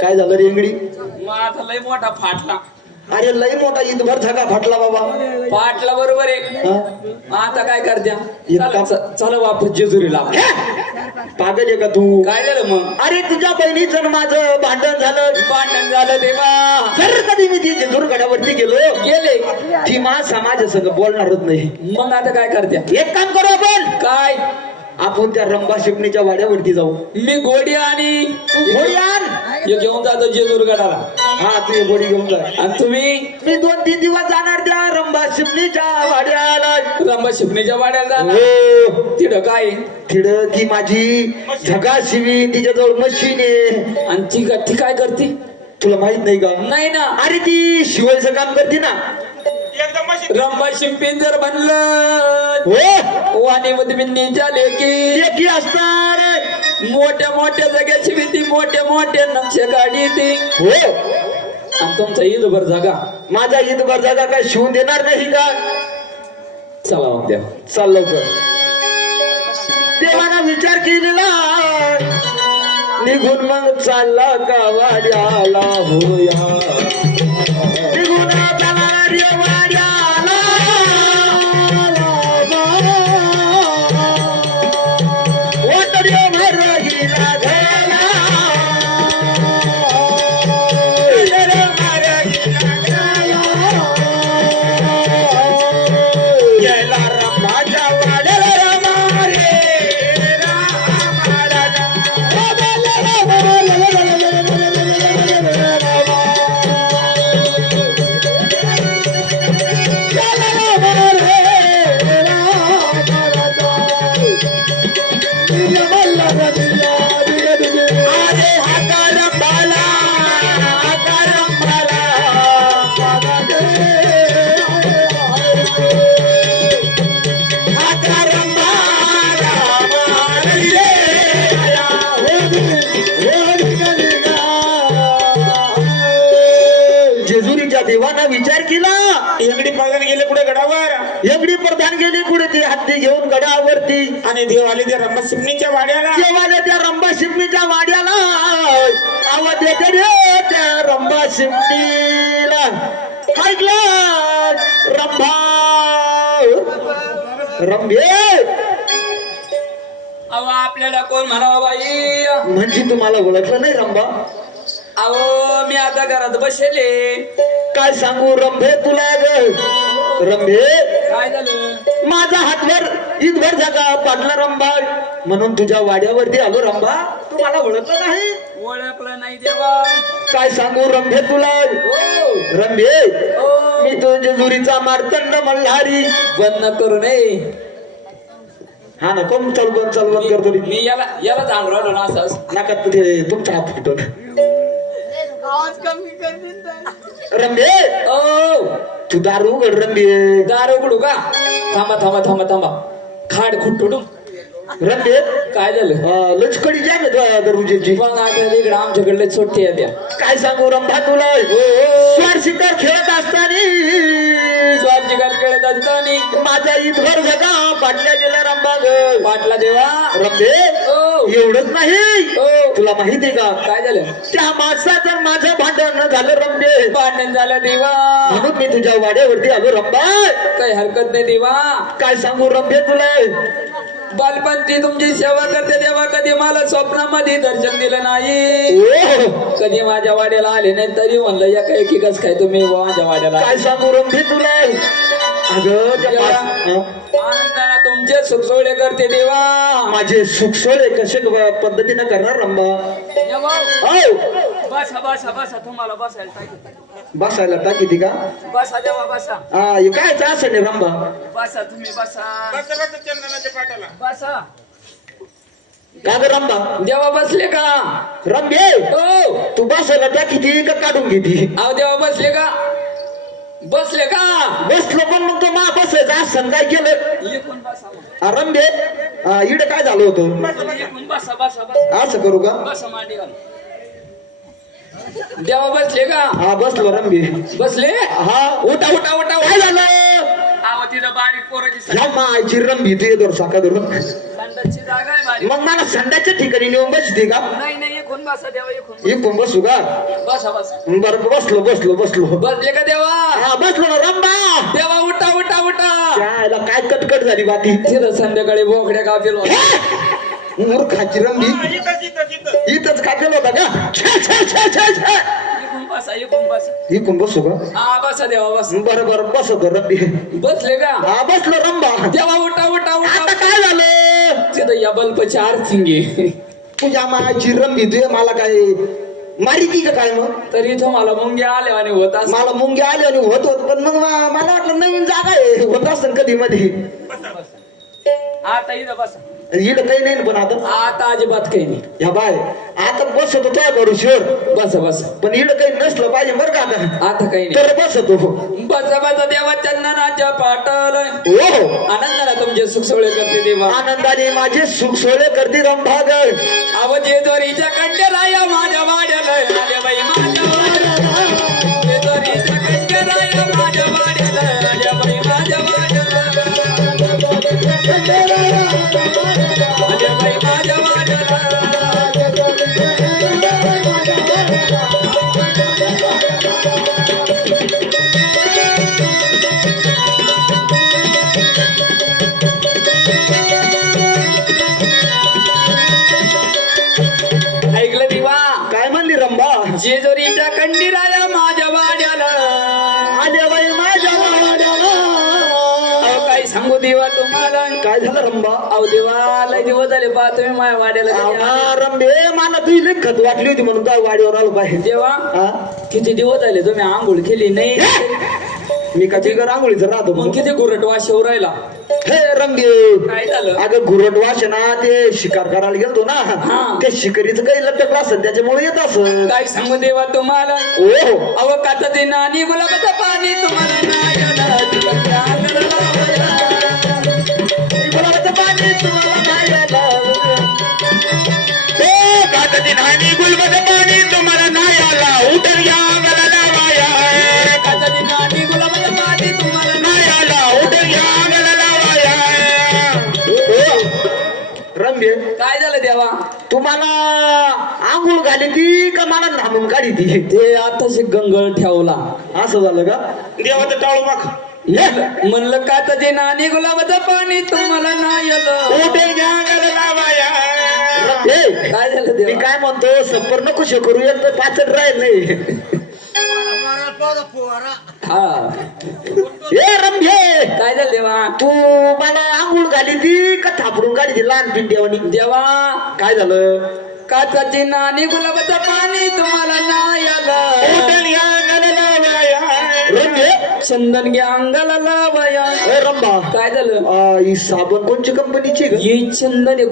काय झालं रे हिंगडी? माझा लय मोठा फाटला. अरे लई मोठा ईदभर झगा फाटला बाबा. फाटला बरोबर आहे. हा? आता काय करत्या? इतका- चला वापस जेजुरीला. पागल आहे का तू? काय झालं मग? अरे तुझ्या बहिणीचं माझं भांडण झालं देवा. जर कधी मी ती जेजुरगडावरती गेले ती मा समाज सगळं बोलणारच नाही. मग आता काय करत्या? एक काम करू आपण. काय? आपण त्या रंबा शिपणीच्या वाड्यावरती जाऊ. मी घोडी आणि घोडी आण. हे घेऊन जातो जेजुरगडाला. हा तू घोडी घेऊन जा. आणि तुम्ही? मी 2-3 दिवस जाणार त्या रंबा शिपणीच्या वाड्याला. रंबा शिपणीच्या वाड्याला जाणार. हो तिथं काय? तिथं ती माझी झगा शिवी तिच्याजवळ मशीन आहे. आणि ती काय करते? तुला माहित नाही का? नाही ना. अरे ती शिवायचं काम करते ना. एकदम मशीन. रंबा शिंपीन जर बनलं हो वाणीमध्ये मी निघाले की एकी असणार. मोठ्या जाग्याची भीती मोठ्या नक्षे गाडी ती. हो आणि तुमचा ईदभर जागा माझा ईदभर जागा काय शिवून देणार नाही का? चला मग द्या. चाललो कर. देवाना विचार केलेला निघून मग चालला का वाड्याला. होया निघून चालला रे वाड्याला. ओटड्या भरही लागला. गेला रमाच्या वाड्याला रमा रे. जेजुरीच्या देवाना विचार केला. एगडी प्रधान गेले पुढे गडावर. एगडी प्रधान गेली पुढे ती हत्ती घेऊन गडावरती. आणि देव आले त्या रंगसिमणीच्या वाड्याला. देवाला त्या रंबा शिमणीच्या वाड्याला आवाज येते रे त्या रंबा शिमणीला. ऐकलं रंभा रंभे. अहो आपल्याला कोण म्हणावं बाई? म्हणजे तुम्हाला ओळखलं नाही रंभा? अहो मी आता घरात बसेले. काय सांगू रंभे तुला ग? रंभे काय झालं? माझा हातभर ईदभर जागा पाडला रंभा म्हणून तुझ्या वाड्यावरती आलो रंभा. तू मला ओळखलं नाही. ओळखलं नाही देवा. काय सांगू रंभे तुला. हो रंभे हो. मी तो जेजुरीचा मार्तंड मल्हारी. बंद करू नये. हा ना कोण चलबन करतो रे. मी याला सांगू राहिलो ना असं. नका ते तुमचा हात फुटत. रंभे ओ तू दारू उघड रंभे. दार उघडू का. थांबा थांबा थांबा थांबा. खाड खुटू. रंभे काय झालं. लचकडी जाम आहे दरुजेची. मग आता इकडे आमच्याकडले छोटे त्या. काय सांगू रंभा तुला. स्वार शिकार खेळत असताना स्वारची गाल खेळत असताना माझा ईदभर जगा पाटल्या गेला रंभा ग. पाटला देवा. रंभे ओ एवढंच नाही ओ. तुला माहिती आहे का काय झालं. त्या माणसाचं माझं भांडण झालं रंभे. भांडण झालं देवा. म्हणून मी तुझ्या वाड्यावरती आलो रंभा. काही हरकत नाही देवा. काय सांगू रंभे तुला. बालपणची तुमची सेवा करते देवा. कधी मला स्वप्नामध्ये दर्शन दिलं नाही. ओ कधी माझ्या वाड्याला आले नाही तरी म्हणलं या काय की कस काय तुम्ही माझ्या वाड्याला. काय सांगू रंभे तुला. अगं त्या आनंदाला तुमचे सुखसोडे करते देवा. माझे सुखसोडे कसे पद्धतीने करणार रंभा. हो बसा बसा बसा. तुम्हाला बसायला पाहिजे. बसायला टाकी ती का. बसा देवा बसा. हा हे काय असं नाही रंभा. बसा तुम्ही बसा. बस बस चंदनाच्या पाटाला. बसा. का ग रंभा. देवा बसले का. रंभे हो तू बसायला टाकी ती का काढून घेती. अहो देवा बसले का. बसले का. बसलो पण मग तो मा बसायचा असं काय केलं. येऊन बसा मग. रंभे इकडे काय झालं होतं. येऊन बसा बसा बसा. असं करू का. बसा मांडी घाल. देवा बसले का. हा बसलो रंभे. बसले. हा उठा उठा उठा. काय झालं. अहो तिथं बारीक पोराची ह्या मायची रंभी तू येतो साका धरून. संडासची जागा आहे बारीक. मग मला संडाच्या ठिकाणी नेऊन बसते का. नाही नाही एकूण बसा देवा एकूण. इकडून बसू का. बसा बसा. बरं बसलो. बसले का देवा. हा बसलो ना रंभा. देवा उठा उठा उठा. त्याला काय कटकट झाली बाती. तिथं संध्याकाळी बोकड्या कापेल मूर्खाची रंभी इथंच कापेल होता का. एकूण बसा एकूण बसा. इकडून बसू का. हा बसा देवा बस. बरं बसतो रंभी. बसले का. हा बसलो रंभा. देवा उठा उठा आता उठा. काय झालं. तिथं या बल्बची आरसिंगे. तुझ्या मायची रंभी तुझ्या मला काय मारी का काय. मग तर इथं मला मुंग्या आल्या आणि होत असं. मला मुंग्या आले आणि होत पण मग मला वाटलं नवीन जागा आहे होत असतं कधी मध्ये. आता इथं बसा. इकडं काही नाही ना पण आता अजिबात काही नाही. ह्या बाय आता बसतो तो बरोबर. बसा बसा. पण इकडं काही नसलं पाहिजे बरं का आता. आता काही नाही. तर बसतो. बसा बसा देवा चंदनाच्या पाटाल. हो आनंदाला तुमचे सुख सोहळे करते देवा. आनंदाने माझे सुख सोहळे करते रंभाग. आवजे दोरीच्या कंडेराया माझ्या वाड्याला आले बाई माझ्या वाड्याला. जेजुरीच्या कंडेराया माझ्या वाड्याला आले बाई माझ्या वाड्याला. आले बाई माझ्या वाड्याला. ऐकलं दिवा. काय म्हणली रंभा. जेजुरीच्या कंडीराया माझ्या वाड्याला आल्या बाई माझ्या वाड्याला. अहो काय सांगू देवा तुम्हाला. काय झालं रंभा. अहो देवा लय दिवस झाले बा तुम्ही माझ्या वाड्याला कधी आले. हा रंभे मला तुझी लई खत वाटली होती म्हणून त्या वाडीवर आलो पाहिजे. देवा हा किती दिवस झाले तुम्ही आंघोळ केली नाही. मी का बिगर आंघोळीचं राहतो. मग किती गुरट वाशेवर राहिला. हे रंगे काय झालं. अगं घुरट वाश ना ते शिकार करायला गेलतो ना. हा. ते शिकारीचं काही लटकलं असत त्याच्यामुळे येत असत. काय सांगू देवा तुम्हाला. ओ अहो काताची नानी गुलाबाचं पाणी तुम्हाला नाही आलं. तुमच्या अंगाला लावाया. गुलाबाचं पाणी तुम्हाला नाही आलं. ओ काताची नानी गुलबाचं पाणी तुम्हाला नाही आला. उठून या अंगाला लावाया. काताची नानी गुलाबाचं पाणी तुम्हाला नाही आला. उठून या अंगाला लावाया. रंगे काय झालं देवा. तुम्हाला आंघोळ घाली ती का मला नामून काढी ती. ते आताशी गंगळ ठेवला. असं झालं का. देवाचं टाळू माग. म्हणलं का तर नानी गुलाबाचं पाणी तुम्हाला नाही आलं. उठून या अंगाला लावाया. ए, काय झालं मी देवा. काय म्हणतो सप्पर नको शे करू एक तर पाचट राहील नाही. हा ए रंभे काय झालं देवा. तू मला आंघोळ घाली आली ती का थापडून काढली ती लहान पिंट्यावानी? देवा काय झालं? काचाची नाणी गुलाबाचं पाणी तुम्हाला नाही आलं. उठली अंगणाला बाया. रंभे चंदन घ्या अंगाला लावाया. ए रंभा, काय झालं? ही साबण कोणची कंपनीची ग? ही चंदन आहे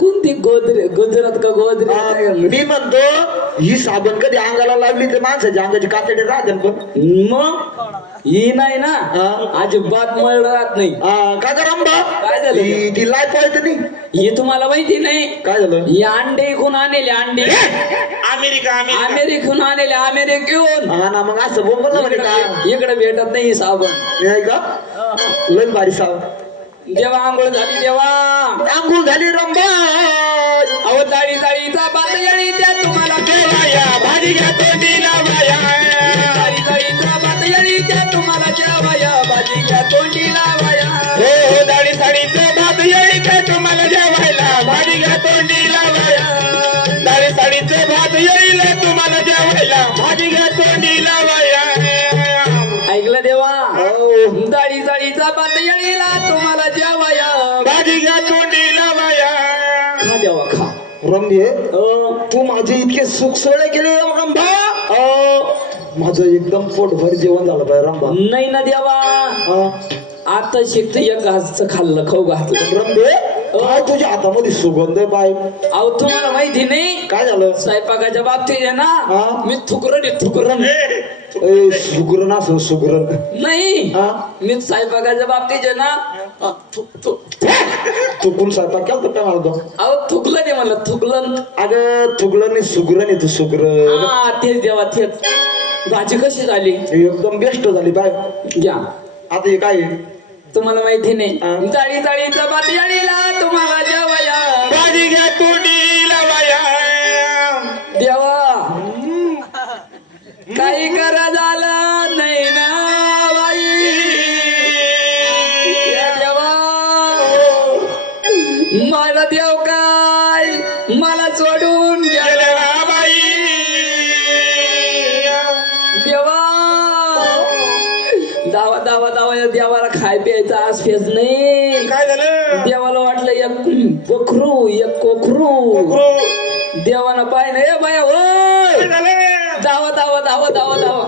कोणती गोदरे गुजरात का गोदरे काय घालून? मी म्हणतो ही साबण कधी अंगाला लावली तर माणसाच्या अंगाची कातडे राहते ना पण. मग ही नाही ना हा. अजिबात मळ राहत नाही. काय का रंभा? काय झालं? ती लाय पळत नाही. हे तुम्हाला माहिती नाही. काय झालं? ही अंडे इकून आणले अंडे अमेरिका अमेरिका अमेरिकून आणले अमेरिकेहून. हा ना, मग असं बोंबल म्हणे का? इकडे भेटत नाही साबण. नाही का? लय भारी साबण. देवा आंघोळ झाली देवा. आंघोळ झाली रंभा. अहो जाळी जाळीचा बात येळी द्या तुम्हाला बाया. भाजी घ्या तोंडीला बाया. जाळी जाळीचा बात येळी द्या तुम्हाला जेवाया. भाजी घ्या तोंडी लावाया. हो दाढी साडीचं भात येळी काय तुम्हाला जेवायला. भाजी घ्या तोंडीला बाया. दाढी साडीचं भात येईल तुम्हाला जेवायला. भाजी घ्या तोंडीला बाया. ऐकलं देवा. हो. जाळी जाळीचा बात येळीला तुम्हाला जेवाया. भाजी घ्या तोंडीला बाया. खा देवा खा. रंभे, अहो, तू माझे इतके सुख सोहळे केले रंभा. माझं एकदम पोटभर जेवण झालं पाहिजे रंभा. नाही ना देवा. आता शिकत एक घासचं खाल्लं खाऊ घातलं. रंभे, काय तुझ्या हातामध्ये सुगंध आहे बाय. अहो तुम्हाला माहिती नाही. काय झालं? स्वयंपाकाच्या बाबतीत आहे हा. ना मी थुकरण आहे थुकरण. ए, सुगरण असं सुगरण. नाही हा? मी स्वयंपाकाच्या बाबतीत आहे ना तू कोण स्वयंपाक केला तर काय म्हणतो? अहो थुकलं नाही म्हणलं थुकलं. अगं थुगलं नाही, सुगरण आहे तू सुगरण. हा तेच देवा तेच. भाजी कशी झाली? एकदम बेस्ट झाली बाय. घ्या. आता हे काय आहे? तुम्हाला माहिती नाही. हा. जाळी जाळीचा बात याळीला तुम्हाला जेवाया. भाजी घ्या तोंडीला बाया. देवा काही करा झालं नाही ना बाई. या देवा मला देव काय मला सोडून गेला. गेल्या बाई. देवा दावा दावा दावा या देवाला खाय प्यायचा आस फेस नाही. काय झालं? देवाला वाटलं एक बकरू एक कोकरू. देवानं पाहिलं ए बाया काय हो झालं? दावा दावा दावा दावा दावा.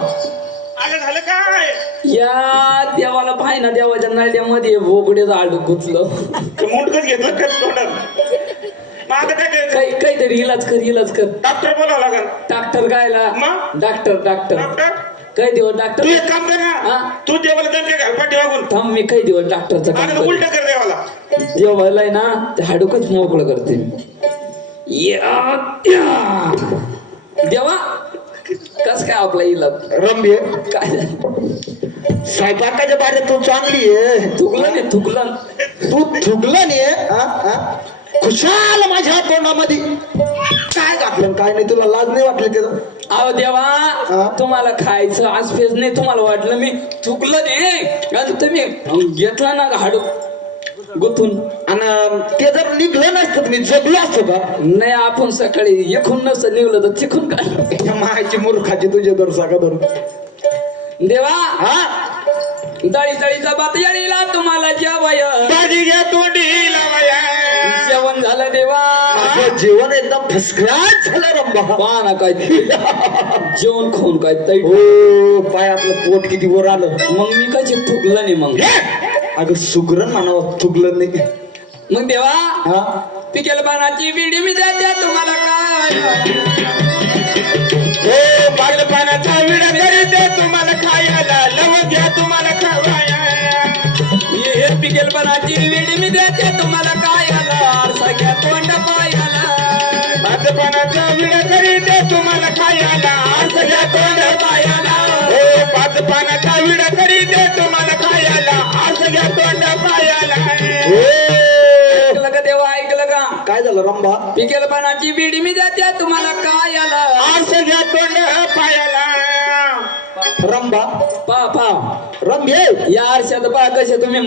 अगं झालं काय? या देवाला पाय ना देवाच्या नळ्यामध्ये बोकडे झाड गुचलं. मुंडकच घेतलं का तोंडात? मग आता काय करायचं? काहीतरी इलाज कर इलाज कर. डॉक्टर बोलावं लागेल. डॉक्टर कायला? मग? डॉक्टर डॉक्टर डॉक्टर काय देव तू डॉक्टर. एक काम कर हा? ना. तू देवाला दणके घाल पाठी मागून. थांब मी काही दिवस डॉक्टरचं काम आणि करेन. उलट कर देवाला. देवाला आहे ना ते हाडूकच मोकळं करते. या त्या. देवा कस काय आपला इलाज रंभे, काय झालं? स्वयंपाकाच्या बाहेर तू चांगली आहे. थुकलं नाही थुकलं. तू थुकलं नाही. खुशाल माझ्या तोंडामध्ये काय घातलं काय नाही, तुला लाज नाही वाटलं त्याचं? अहो देवा तुम्हाला खायचं आसपेस नाही. तुम्हाला वाटलं मी थुकलं नाही आणि तुम्ही घेतला ना हाडू गुथून. आणि ते जर निघलं नसतं मी जगलो असतो का? नाही आपण सकाळी एकूण नसतं निघलं तर चिकून काढलं. मायची मूर्खाची तुझे दर साका धरून. देवा हा जाळी जाळीचा बात याळीला तुम्हाला जेवाय. भाजी घ्या तोंडीला बाया. जेवण झालं देवा. माझं जेवण एकदम फर्स्ट क्लास झालं रंभा. पहा ना काय जेवण खाऊन काय तै. हो पाय आपलं पोट किती वर आलं. मग मी कशी थुकलं नाही मग. अगं सुगरण म्हणावं थुकलं नाही. मग देवा हा पिकेल पानाची विडी मी देते तुम्हाला काय. हो बालपणाचा विडा करी दे तुम्हाला खायला. लवंग घ्या तुम्हाला खावाया. हे पिकेल पानाची विडी मी देते तुम्हाला काय आला. आरसा घ्या तोंड पायाला. बालपणाचा विडा करी दे तुम्हाला खायला. आरसा घ्या तोंड पायाला. हो बालपणाचा विडा करी दे तुम्हाला खायला. आरसा घ्या तोंड पायाला. ऐकलं का देवा ऐकलं का? काय झालं रंभा? पिकेल पानाची विडी मी देते तुम्हाला काय आला. आरसा घ्या तोंड पायाला. रंभा पा पा रंभे या आरशात पहा कसे तुम्ही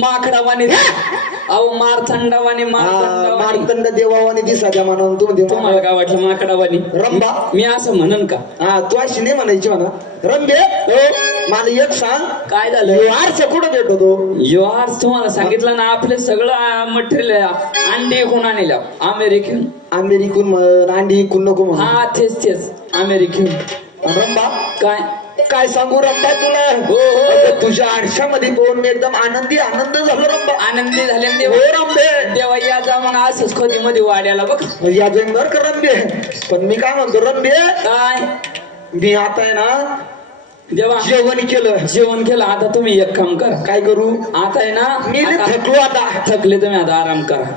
माकडावाने अहो मारथंडावाने मारथंडावाने. मारतंड देवावानी दिसाच्या म्हणून तू म्हणते तुम्हाला काय वाटलं माकडावानी? रंभा मी असं म्हणन का? हा तू अशी नाही म्हणायची म्हणा. रंभे मला एक सांग, काय झालं युआरचं कुठं भेटतो तो? युआर तुम्हाला सांगितलं ना, आपले सगळं मटेरियल अंडे कोण आणल्या अमेरिकन. अमेरिकून म्हण, अंडी इकून नको म्हण. हा तेच अमेरिकन. रंबा काय काय सांगू रंबा तुला, हो. अगं, तुझ्या आरशामध्ये पाहून मी एकदम आनंद झालो रंबा. आनंदी झाले ना हो देव. रंबे, देवा या जा मग असंच खोदी मध्ये वाड्याला बघ. या जंगल कर रंबे. पण मी काय म्हणतो रंबे, काय मी आता आहे ना देवा जेवण केलं. जेवण केलं. आता तुम्ही एक काम करा. काय करू? आता आहे ना, मी लय आता थकलो आता. थकले तुम्ही, आता आराम करा.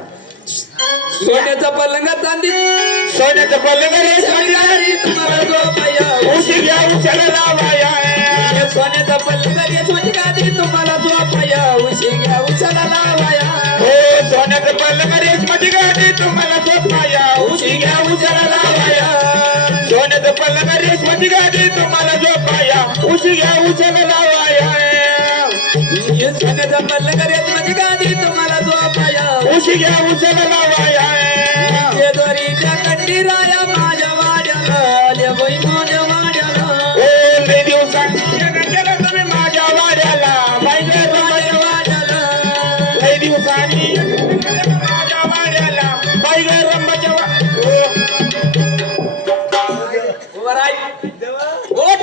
सोन्याचा पलंग चांदी सोन्याचं पल्लंग रे सोन्याची तुम्हाला झोपाया. उशी घ्या उशाला लावाया. सोन्याचा पलंग रेशमाची गादी तुम्हाला झोपाया. उशी घ्या उशाला लावाया. हो सोन्याचं पल्लंग रेशमाची गादी तुम्हाला झोपाया. उशी घ्या उशाला लावाया. सोन्याचं पल्लंग रेशमाची गादी तुम्हाला झोपाया. उशी घ्या उशाला लावाया. सोन्याचा पलंग रेशमाची गादी तुम्हाला झोपाया. उशी घ्या उशाला लावाया. दोरीच्या कंडीराया माझ्या वाड्याला आल्या बाई माझ्या वाड्याला. ओ लय दिवसांनी येणं केलं तुम्ही माझ्या वाड्याला. बाई गं माझ्या वाड्याला लय दिवसांनी येणं केलं माझ्या वाड्याला. बाई गं रंबाच्या उभं राह. देवा ओठ.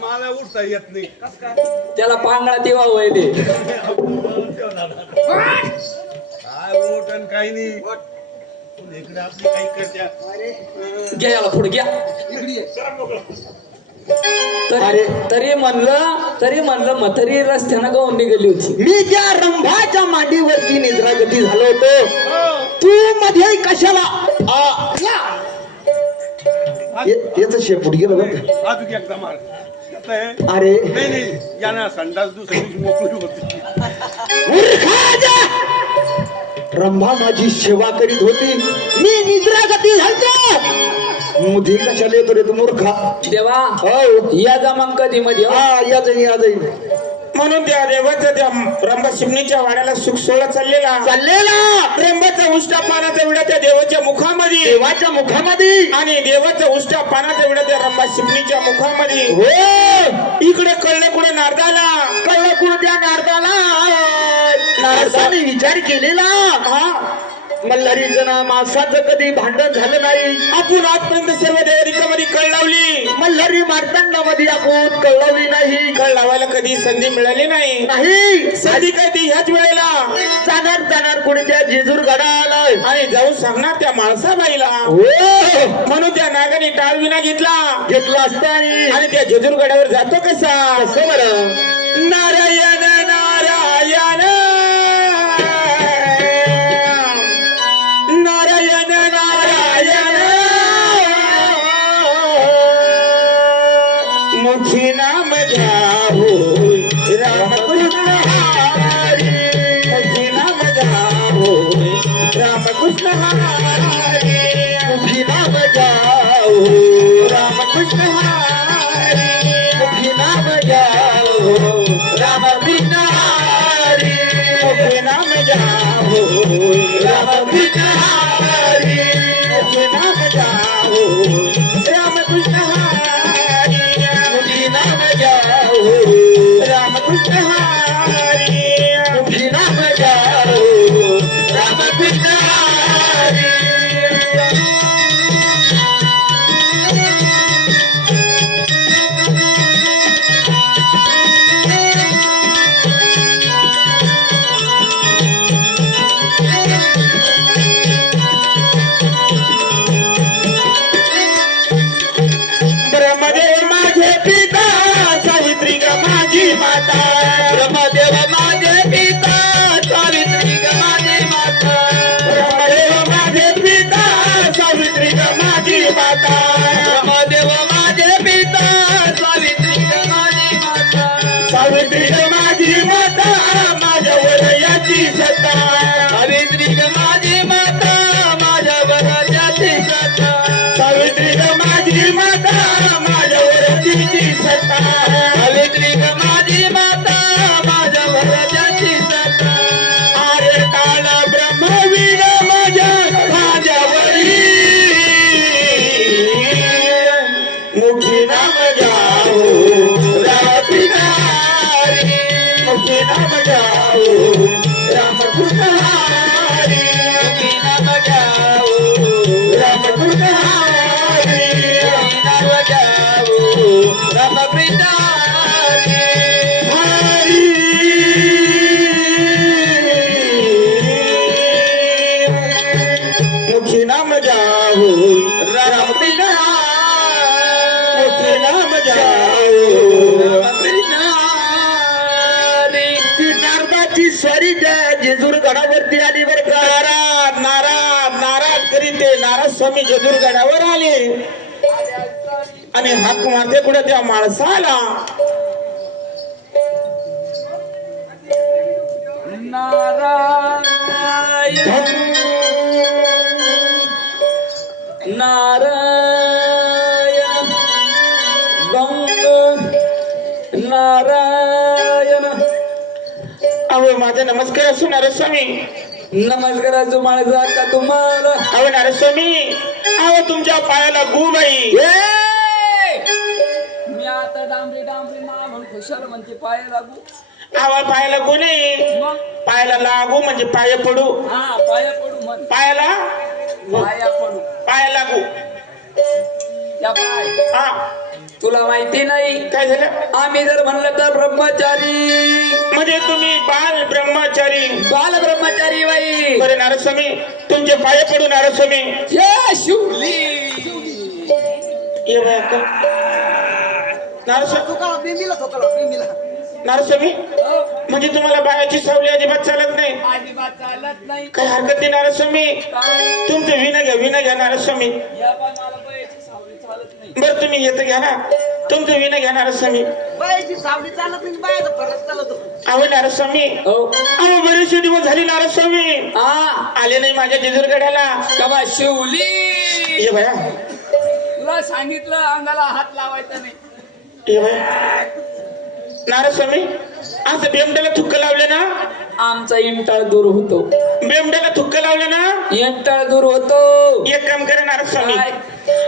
मला उठता येत नाही. त्याला पांगळा देवा वयले. काय उठ आणि काही नाही. इकडे आपली काही करत्या. घ्या याला पुढे घ्या. अरे. तरी म्हणलं म्हातारी रस्त्यानं गावून निघाली होती. मी त्या रंभाच्या मांडीवरती निद्रागती झालो होतो. तू मध्ये कशाला याच शेपूट गेलं बघ. अजून एकदा मार. आता हे- अरे नाही यांना संडास दुसऱ्या दिवशी मोकळी होती. मूर्खाजा! रंभा माझी सेवा करीत होती, मी निद्रागती झालतो. मुधी कशाला येतो रे तू मूर्खा? देवा हो या जा मग कधी मध्ये हो. हा या जाईल म्हणून त्या देवाचं त्या रंभा शिवणीच्या वाड्याला सुख सोहळा चाललेला. रंभाचा उष्टा पानाचा विडा त्या देवाच्या मुखामध्ये, देवाच्या मुखामध्ये. आणि देवाचा उष्टा पानाचा विडा त्या रंभा शिवणीच्या मुखामध्ये. हो इकडे कळलं कुठे नारदाला. कळलं कुठं त्या नारदाला. नारदाने विचार केलेला, हा मल्हारीचं ना मासाचं कधी भांडण झालं नाही. आपण आजपर्यंत सर्व देवरिकामध्ये कळ लावली, मल्हारी मार्तंडामध्ये आपण कळवली नाही. कळ लावायला कधी संधी मिळाली नाही संधी काय ती ह्याच वेळेला. जाणार कुठे त्या जेजूर गडाला आणि जाऊन सांगणार त्या माणसाबाईला. हो म्हणून त्या नागाने टाळविना घेतला घेतला असता. आणि त्या जेजूरगडावर जातो कसा? असं बरं. नारायण नारायण नारायण नारायण मुखी नाम घ्यावो रामकृष्ण हरी. मुखी नाम घ्यावो रामकृष्ण हरी. मुखी नाम जाओ रामकृष्ण हरी. मुखी नाम जाओ रामकृष्ण हरी. मुखी नाम घ्यावो रामकृष्ण हरी. मुखी नाम घ्यावो रामकृष्ण हरी. मुखी नाम जाओ रामकृष्ण हरी. मुखी नाम जाओ रामकृष्ण हरी. ब्रह्मदेव माझे पिता, सावित्री ग माझी माता. ब्रह्मदेव माझे पिता, सावित्री ग माझी माता. ब्रह्मदेव माझे पिता, सावित्री ग माझी माता. ब्रह्मदेव माझे पिता, सावित्री ग माझी माता. सावित्री ग माझी माता, माझ्यावर याची सत्ता. सावित्री ग माझी माता, माझ्यावर त्याची सत्ता. सावित्री ग माझी माता, माझ्यावर तिची सत्ता. सावित्री ग माझी माता, माझ्यावर त्याची सत्ता. अरे काल ब्रह्मवीर माझ्या माझ्यावरी. मुखी नाम घ्यावो रामकृष्ण रामकृष्ण हरी तुम्ही नाम घ्यावो रामकृष्ण हरी तुम्ही नाम घ्यावो रामकृष्ण हरी. मुखी नाम जाओ रामकृष्ण मुखी नाम जाओ रामकृष्ण हरी. ती नारदाची स्वारी जेजूर गडावरती आली बर का. नाराज नाराज नाराज करीत ते नाराज स्वामी जेजूरगडावर आले आणि हाक मारते कुठे त्या माणसाला. नारायण नारायण गंग नारायण. अहो माझा नमस्कार असो नारद स्वामी. नमस्काराचं माळजा का तुम्हाला. अहो नारद स्वामी, अहो तुमच्या पायाला गुबाई. मी आता डांबरी डांबरी मा म्हणून खुशाल म्हणते पाय लागू. अहो पायाला गु नाही, मग पायाला लागू म्हणजे पाय पडू. हा पाया पडू म्हण. पायाला पाया पडू पाय लागू. या पाय. हा तुला माहिती नाही काय झालं? आम्ही जर म्हणलं तर ब्रह्मचारी म्हणजे तुम्ही बाल ब्रह्मचारी. बाल ब्रह्मचारी बाई. बरे नारद स्वामी, तुमचे पाय पडू नारद स्वामी. जय शिवली. ये बाया का? नारद स्वामी, नारद स्वामी म्हणजे तुम्हाला बायाची सावली अजिबात चालत नाही. अजिबात चालत नाही. काही हरकत नाही नारद स्वामी. काय? तुमचं विना घ्या नारद स्वामी. या बाय मला बायाची सावली चालत नाही. बरं तुम्ही येतं घ्या ना, तुमचं विना घ्या नारद स्वामी. अहो नारद स्वामी, हो. अहो बरेचसे दिवस झाले नारद स्वामी हा आले नाही माझ्या जेजूरगडाला. तेव्हा शिवली. ये बाया, तुला सांगितलं अंगाला हात लावायचा नाही. ये बाया. नारद स्वामी, असं बेमड्याला थुक्क लावले ना, आमचा इंटाळ दूर होतो. बेमड्याला थुक्क लावले ना. इंटाळ दूर होतो. एक काम करा नारद स्वामी, काय?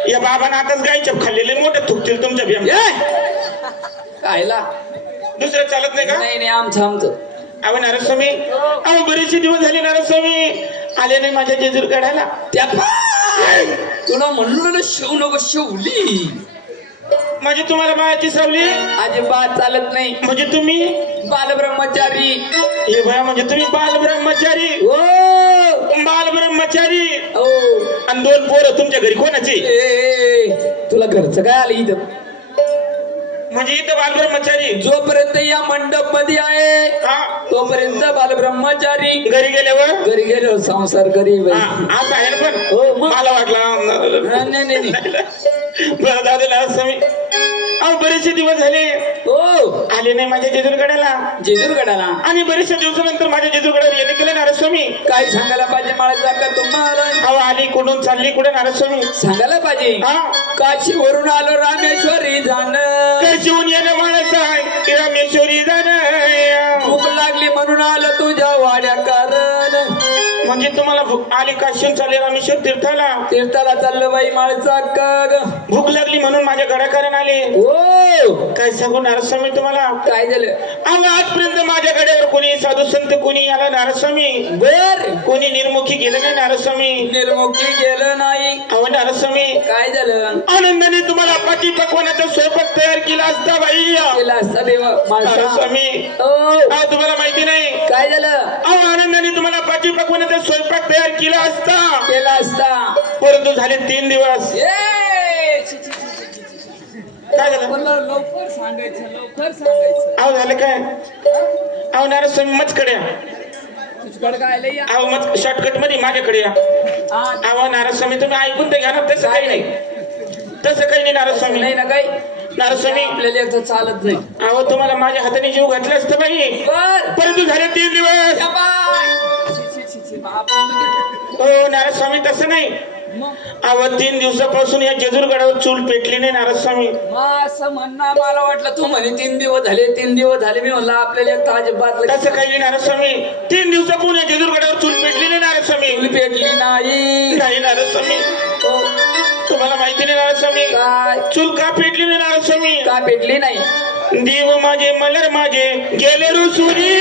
या बाबांना आताच गायच्या खाल्लेले मोठे थुकतील तुमच्या बेमड्या. ये! कायला दुसरं चालत नाही का? नाही नाही आमचं. अहो नारद स्वामी, अहो बरेचसे दिवस झाले नारद स्वामी आले नाही माझ्या जेजूरगडाला. त्या पाय! तुला म्हणलं ना शिव नको शिवली. म्हणजे तुम्हाला बायाची सावली अजिबात चालत नाही. म्हणजे तुम्ही बाल ब्रह्मचारी. हे भया म्हणजे तुम्ही बाल ब्रह्मचारी. ओ बाल ब्रह्मचारी. ओ आणि 2 पोरं तुमच्या घरी कोणाची? तुला घरचं काय आलं इथं? म्हणजे इथं बाल ब्रह्मचारी. जोपर्यंत या मंडप मध्ये आहे हा, तोपर्यंत बाल ब्रह्मचारी. घरी गेल्यावर घरी गेलो संसार करी बाई. हा, असं आहे ना. पण हो, मग. मला वाटला नाही नाही नाही. बरं दादा नारद स्वामी, अहो बरेचसे दिवस झाले हो आले नाही माझ्या जेजूरगडाला. जेजूरगडाला आणि बरेचशा दिवसानंतर माझ्या जेजूरगडावर येणे केलं नारद स्वामी. काय सांगायला पाहिजे मला का तुम्हाला? अहो आली कुठून चालली कुठे नारद स्वामी? सांगायला पाहिजे. हा, काशीवरून आलो रामेश्वरी जाणं. कशीहून येणं माणस आहे की रामेश्वरी जाणं. भूक लागली म्हणून आलो तुझ्या वाड्या कारण. म्हणजे तुम्हाला भूक आली काशीहून चालले रामेश्वर तीर्थाला. तीर्थाला चाललो बाई माळचा का ग. भूक लागली म्हणून माझ्या घराकडे आले. हो काय सांगू नारद स्वामी तुम्हाला? काय झालं? अहो आजपर्यंत माझ्या गड्यावर कोणी साधू संत कोणी आला नारद स्वामी? बर कोणी निर्मुखी गेलं नाही नारद स्वामी. निर्मुखी गेलं नाही. अहो नारद स्वामी, काय झालं? आनंदाने तुम्हाला पाठी पकवानाचा स्वयंपाक तयार केला असता बाई. केला असता देवा नारद माणसा. स्वामी, हो अहो तुम्हाला माहिती नाही. काय झालं? अहो आनंदाने तुम्हाला पाठी पकवानाचा स्वयंपाक तयार केला असता, केला असता. परंतु झाले 3 दिवस. ए छी, छी, छी, छी, छी, छी. काय झालं? मला लवकर सांगायचं लवकर सांगायचं. अहो झालं काय? अहो नारद स्वामी मचकड्या. तुझ्याकडे काय आलंय? अहो मग शॉर्टकट मध्ये माझ्याकडे या. हा, अहो नारद स्वामी तुम्ही ऐकून तर घ्या ना. तसं काही नाही, तसं काही नाही नारद स्वामी. नाही ना काही. नारद स्वामी, आपल्याला एकदा चालत नाही. अहो तुम्हाला माझ्या हाताने जीव घातला असतं बाई, बर परंतु झाले 3 दिवस. या बाय. छी, छी, छी, छी. आपण हो नारद स्वामी तसं नाही. मग अहो 3 दिवसापासून या जेजूरगडावर चूल पेटली नाही नारद स्वामी. असं म्हणणं मला वाटलं तू म्हणे 3 दिवस झाले 3 दिवस झाले. मी म्हणलं आपल्याला एक अजिबात तसं काही नाही नारद स्वामी. 3 दिवसापूर्वी या जेजूरगडावर चूल पेटली नाही नारद स्वामी. चूल पेटली नाही. नाही नारद स्वामी, हो. तुम्हाला माहिती नाही नारद स्वामी. काय चूल का पेटली नाही नारद स्वामी? का पेटली नाही? देव माझे मलर माझे गेले रुसुरी.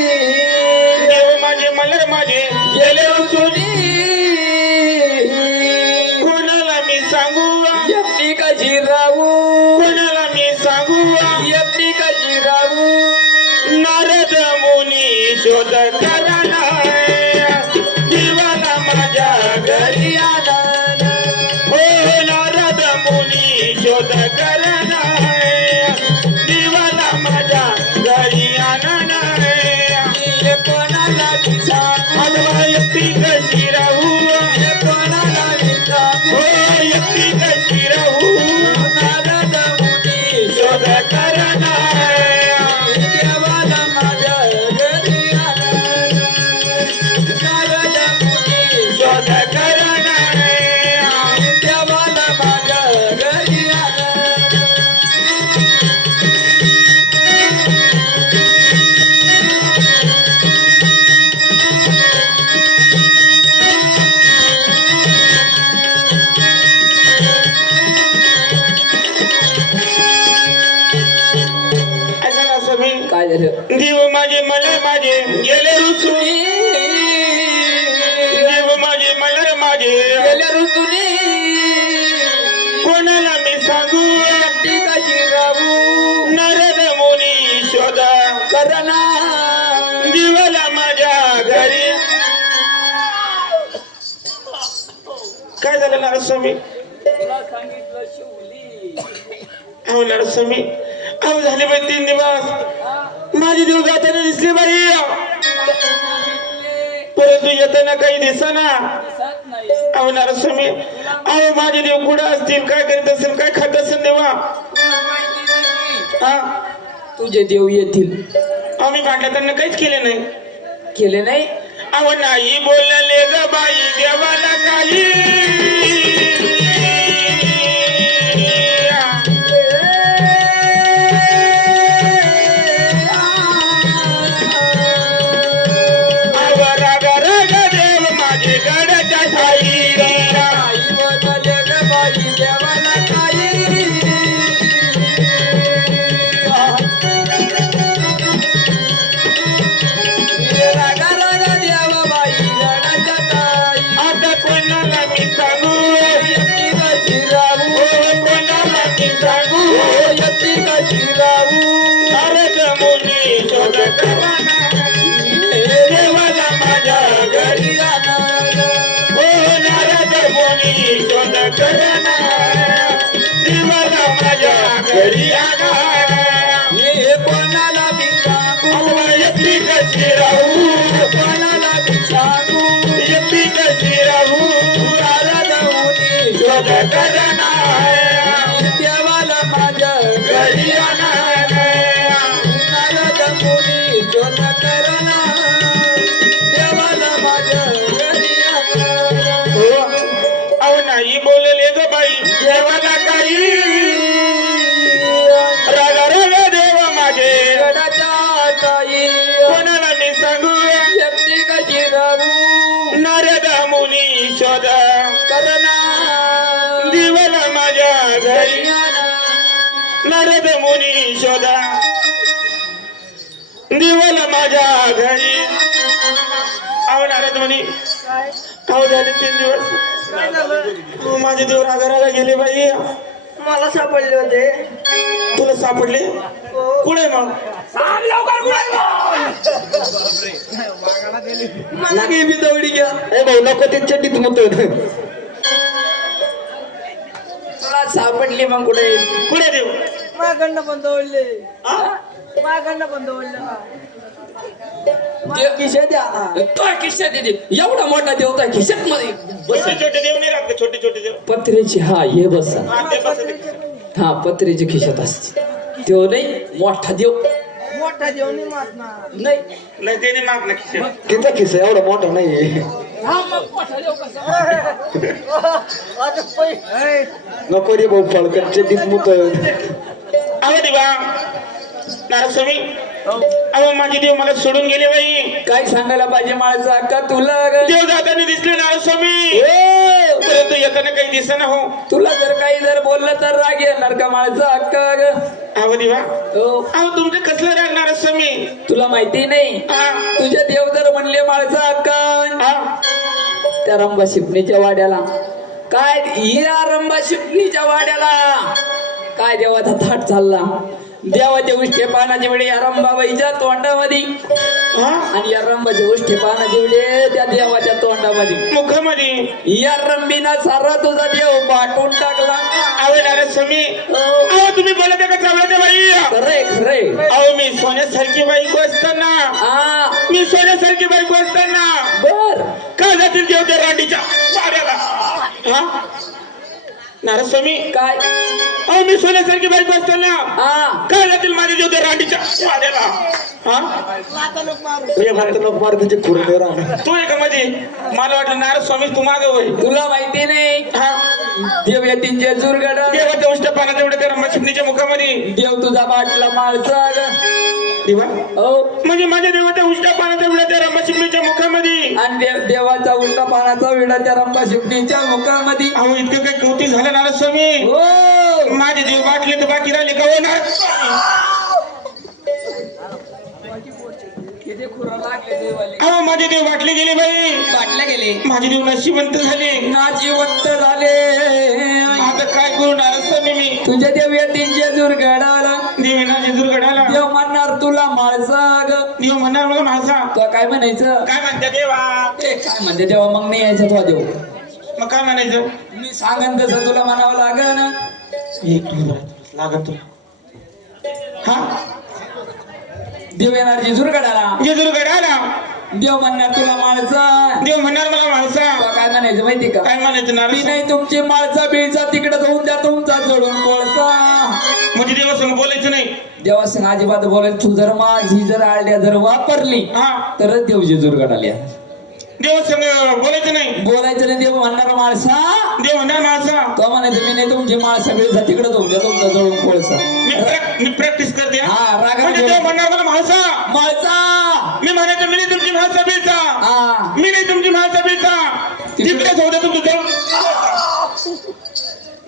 देव माझे मलर माझे गेले रुसूनी कोणाला मी सांगू एकटी कशी राहू कोणाला मी सांगू एकटी कशी राहू नारद मुनी शोध करना देवाला माझ्या घरी आनंद हो नारद मुनी शोध करना देवाला माझ्या घरी आणना हे कोणाला मी सांगू अथवा एकटी कशी राहू हे कोणाला मी सांगू हो एकटी कशी राहू नारद मुनी शोध करना देवाला माझ्या घरी आनंद नारद मुनी शोध करना देवाला माझ्या घरी आनंद असं नसं मी काय झालं देव माझे मलर माझे गेले रुसून देव माझे मलर माझे गेल्या ऋतूने कोणाला मी सांगू एकटी कशी राहू नरद मुनी शोध करना देवाला माझ्या घरी काय झालं नरस्वामी तुला सांगितलं शिवली अहो नरस्वामी अहो झाले बाई 3 दिवस माझी देव जाताना दिसली बाई परंतु येताना काही दिसना दिसत नाही अहो नरस्वामी अहो माझे देव कुठं असतील काय करीत असेल काय खात असेल देवा तुला माहिती नाही हा तुझे देव येतील आम्ही भांडलं त्यांना काहीच केले नाही केले नाही अहो नाही बोलले ग बाई देवाला काही अहो राग राग देव माझे गडच्या ठाई आई बोलले ग बाई देवाला काही रागा रागा देव बाई गडाच्या ताई आता कोणाला मी सांगू एकटी कशी राहू हो कोणाला मी सांगू एकटी कशी राहू नारद मुनी शोध करना देवाला माझ्या घरी आनंद हो नारद मुनी शोध करना देवाला माझ्या घरी आणा हे कोणाला मी सांगू अहो एकटी कशी राहू कोणाला मी सांगू एकटी कशी राहू नारद मुनी शोध करना देवाला माझ्या घरी आणा नारद मुनी शोध करना देवाला माझ्या घरी आणा हो अहो नाही बोलले ग बाई देवाला काही रागा रागा देव माझे गडाच्या ताई कोणाला मी सांगू एकटी कशी राहू नारद मुनी शोध करना देवाला माझ्या घरी आणा नारद मुनी शोध देवाला माझ्या घरी अहो नारद मुनी अहो झाले 3 दिवस काय झालं हो, माझे देव रागा रागा गेले बाई मला सापडले होते तुला सापडले हो. कुठे मग मला घे मी दौडी घ्या ए भाऊ नको ते चड्डीत मुत तुला सापडली मग कुठे कुठे देव माझ्याकडनं पण दवडले हा? माझ्याकडनं पण दवडले ना देव- किशे द्या तो खिशात येते एवढा मोठा देवता खिशात मध्ये छोटे छोटे देव नाही राहत का? छोटे छोटे देव पत्र्याची हा हे बसा हा, ते बसत आहे. हा पत्र्याची खिशात असते देव नाही मोठा देव मोठा जेवणी मातना नाही नाही त्याने माप ना खिशात. तिचा किस्सा एवढा मोठा नाही हा मग मोठा देव कसा नको रे भाऊ फळकट चड्डीत मुत अहो देवा नारस्वामी अहो माझे देव मला सोडून गेले बाई काय सांगायला पाहिजे माझा का तुला ग? देव जाताना दिसले नारस्वामी ए, परंतु येताना काही दिसेना हो. तुला जर काही जर बोललं तर राग येणार का माझा हक्क ग? अहो देवा, हो अहो तुमचं कसलं रागणार स्वामी? तुला माहिती नाही हा, तुझे देव जर म्हणले माझा हक्क हा. त्या रंबा शिपणीच्या वाड्याला काय या रंबा शिपणीच्या वाड्याला काय देवाचा थाट चालला. देवाच्या उष्टे पानाचे वेळे या रंबाबाईच्या तोंडामध्ये हा? आणि या रंबाचे उष्टे पानाचे वेळे त्या देवाच्या तोंडामध्ये. मुखामध्ये या रंबीना सारा तुझा देव बाटून टाकला. अहो नारद स्वामी, अहो तुम्ही बोलत का चावला बाई? खरे खरे अहो मी सोन्यासारखी बायको असताना, हा मी सोन्यासारखी बायको असताना बर का जातील देव त्या रांडीच्या वाड्याला? हा नारद स्वामी, काय अहो मी सोन्यासारखी बायको असताना हा का जातील माझे देव त्या रांडीच्या वाड्याला? हा लोक मार त्याचे खुरले राहणार. तू आहे का मध्ये? मला वाटलं नारद स्वामी तू मागं होय. तुला माहिती नाही हा, देव येतींचे जुरगड देवाच्या उष्ट पाण्यात एवढं त्या रंबा शिपणीच्या मुखामध्ये. देव तुझा बाटला माळचा देवा, हो म्हणजे माझ्या देवाच्या उष्ट पाण्यात एवढं त्या रंबा शिपणीच्या मुखामध्ये. आणि देवाचा उलटा पानाचा विडा त्या रंबा शिपणीच्या मुखामध्ये. अहो इतकं काही कौती झालं नारद स्वामी. हो माझे देव बाटले तर बाकी राहिले का हो नारद स्वामी? किती खुरा लागले देवाले. अहो माझे देव बाटले गेले बाई. बाटल्या गेले माझे देव नशिबंत झाले. ना जिवंत झाले. आता काय करू नारद स्वामी मी? तुझे देव येतींचे जुरगडाला देवीना जेजूरगडाला देव म्हणणार तुला माळसा ग. देव म्हणणार मला माझा तो काय म्हणायचं? काय म्हणते देवा? ए, काय म्हणते देवा? मग नाही यायचं तो देव. मग काय म्हणायचं? मी सांगन तसं तुला म्हणावं लागन. एक मिनिट लागत तुला. हा, देव येणार जिजूरगडाला जेजूरगडाला देव म्हणणार तुला माळसा. देव म्हणणार मला माझा. तो काय म्हणायचं माहिती का? काय म्हणायचं मी नारद? नाही तुमची माळसा बिळसा तिकडे जाऊन द्या तुमचा जोडून कोळसा. म्हणजे देवासंग बोलायचं नाही. देवासंग अजिबात बोलायचं. तू जर माझी जर आळड्या जर वापरली हा, तरच देव जिजूरगडाला. देवासंग बोलायचं नाही. बोलायचं नाही. देव म्हणणार माळसा. देव म्हणणार माझा. तो म्हणायचं मी नाही तुमची माळसा बिळसा तिकडे जाऊन द्या तुमचा जोडून कोळसा. मी प्रॅक्टिस करते. हा, रागात म्हणजे देव म्हणणार मला माझा. माळसा. मी म्हणायचं मी नाही तुमची भाषा बेचा. हा मी नाही तुमची भाषा बेचा. तिकडेच होतं तुमचं जाऊन.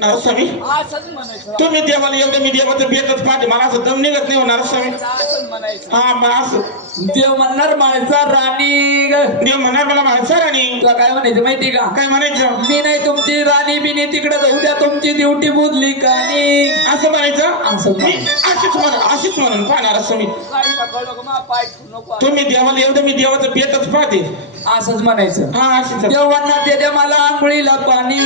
नारद स्वामी, असंच म्हणायचं. तुम्ही देवाला एवढं मी देवाचं बेतच पाहते. मला असं दम निघत नाही हो नारद स्वामी. असंच म्हणायचं. हा मग असं देव म्हणणार माणसा राणी ग. देव म्हणणार मला माझा राणी. तुला काय म्हणायचं माहिती का? काय म्हणायचं? मी नाही तुमची राणी बिनी तिकडे जाऊ द्या तुमची ड्युटी बुजली का नाही. असं म्हणायचं. असं मी अशीच म्हणून पहा नारद स्वामी. तुम्ही देवाला एवढं मी देवाचं बेतच पाहते. असंच म्हणायचं. हा अशीच. देव म्हणणार ते द्या मला आंघोळीला पाणी.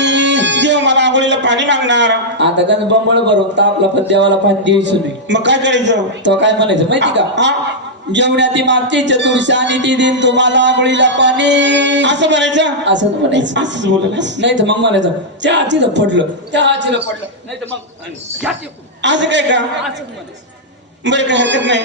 देव मला आंघोळीला पाणी मागणार. आता गण बंबळ भरून तापला पण देवाला पाणी द्यायचं नाही. मग काय करायचं? तो काय म्हणायचं माहिती का? हा, जेवण्याची मागची चतुर्शी आणि ती दिन तुम्हाला आंघोळीला पाणी. असं म्हणायचं. असंच म्हणायचं. असंच बोलत. नाही तर मग म्हणायचं त्या हातीला पडलं त्या हातीला पडलं. नाही तर मग घ्या ते. असं काय का? असंच म्हणायचं. बरं काय हरकत नाही.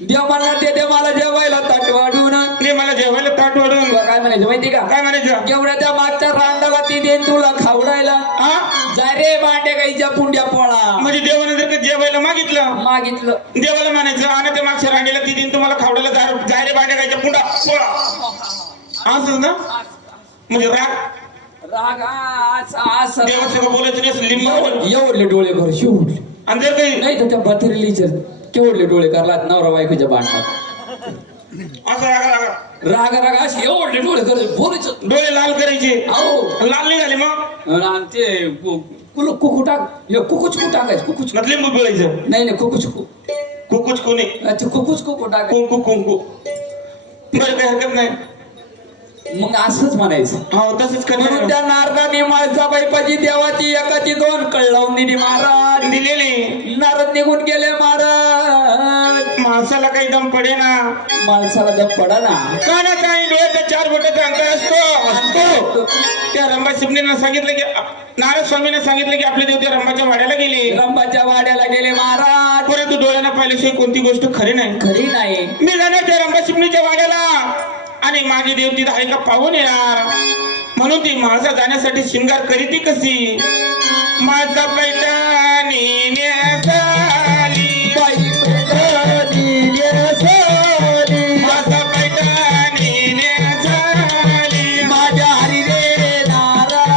देव म्हणणार ते दे मला जेवायला ताट वाढून. ते मला जेवायला ताट वाढून. तुला काय म्हणायचं माहिती का? काय म्हणायचं? जेवढ्या त्या मागच्या रांडाला ती देईन तुला खावडायला. हा, जा रे भांड्या गाईच्या पुंड्या पोळा. म्हणजे देवानं जर का जेवायला मागितलं, मागितलं देवाला म्हणायचं आणि ते मागच्या रांडीला ती दिन तुम्हाला खावडायला जायरे भांड्या गायच्या पुंडा पोळा. असंच ना? म्हणजे राग राग असं देवाचं बोलायचं नाही. असं लिंबावर एवढले डोळे भर शिवडले. आणि जर काही नाही तर त्या बथरेलीचे केवढले डोळे करला नवरा बायकोच्या भांडणात. असं राग राग असे एवढले डोळे करायचे बोलायचं. डोळे लाल करायचे. अहो लाल नाही झाले मग आणि ते कुकू टाक कुकुच टाकायचं. कुकुच मग लिंबू पिळायचं. नाही नाही कुकुच कुकुच कोणी कुकुच टाकायचं. कुंकू. बरं काही हरकत नाही. मग असंच म्हणायचं. हो तसंच म्हणून करणार. त्या नारदाने माळसा बाईपाची देवाची एकाची दोन कळ लावून दिली महाराज. दिलेली. नारद निघून गेले महाराज. माणसाला काही दम पडे ना. माणसाला दम पडा ना. का ना काही डोळ्याचा 4 बोटाचा अंतर असतो. त्या रंबा शिपणीनं सांगितलं की नारद स्वामीने सांगितलं की आपले देव त्या रंबाच्या वाड्याला गेले. रंबाच्या वाड्याला गेले महाराज. परंतु डोळ्यानं पाहिल्याशिवाय कोणती गोष्ट खरी नाही. खरी नाही. मी जाणार त्या रंबा शिपणीच्या वाड्याला आणि माझी देव तिथं आहे का पाहून येणार. म्हणून ती माणसा जाण्यासाठी शिंगार करीती कशी. माझा पैठणी नेसाली बाई पैठणी नेसाली. माझा पैठणी नेसाली माझ्या हरी रे नारायण.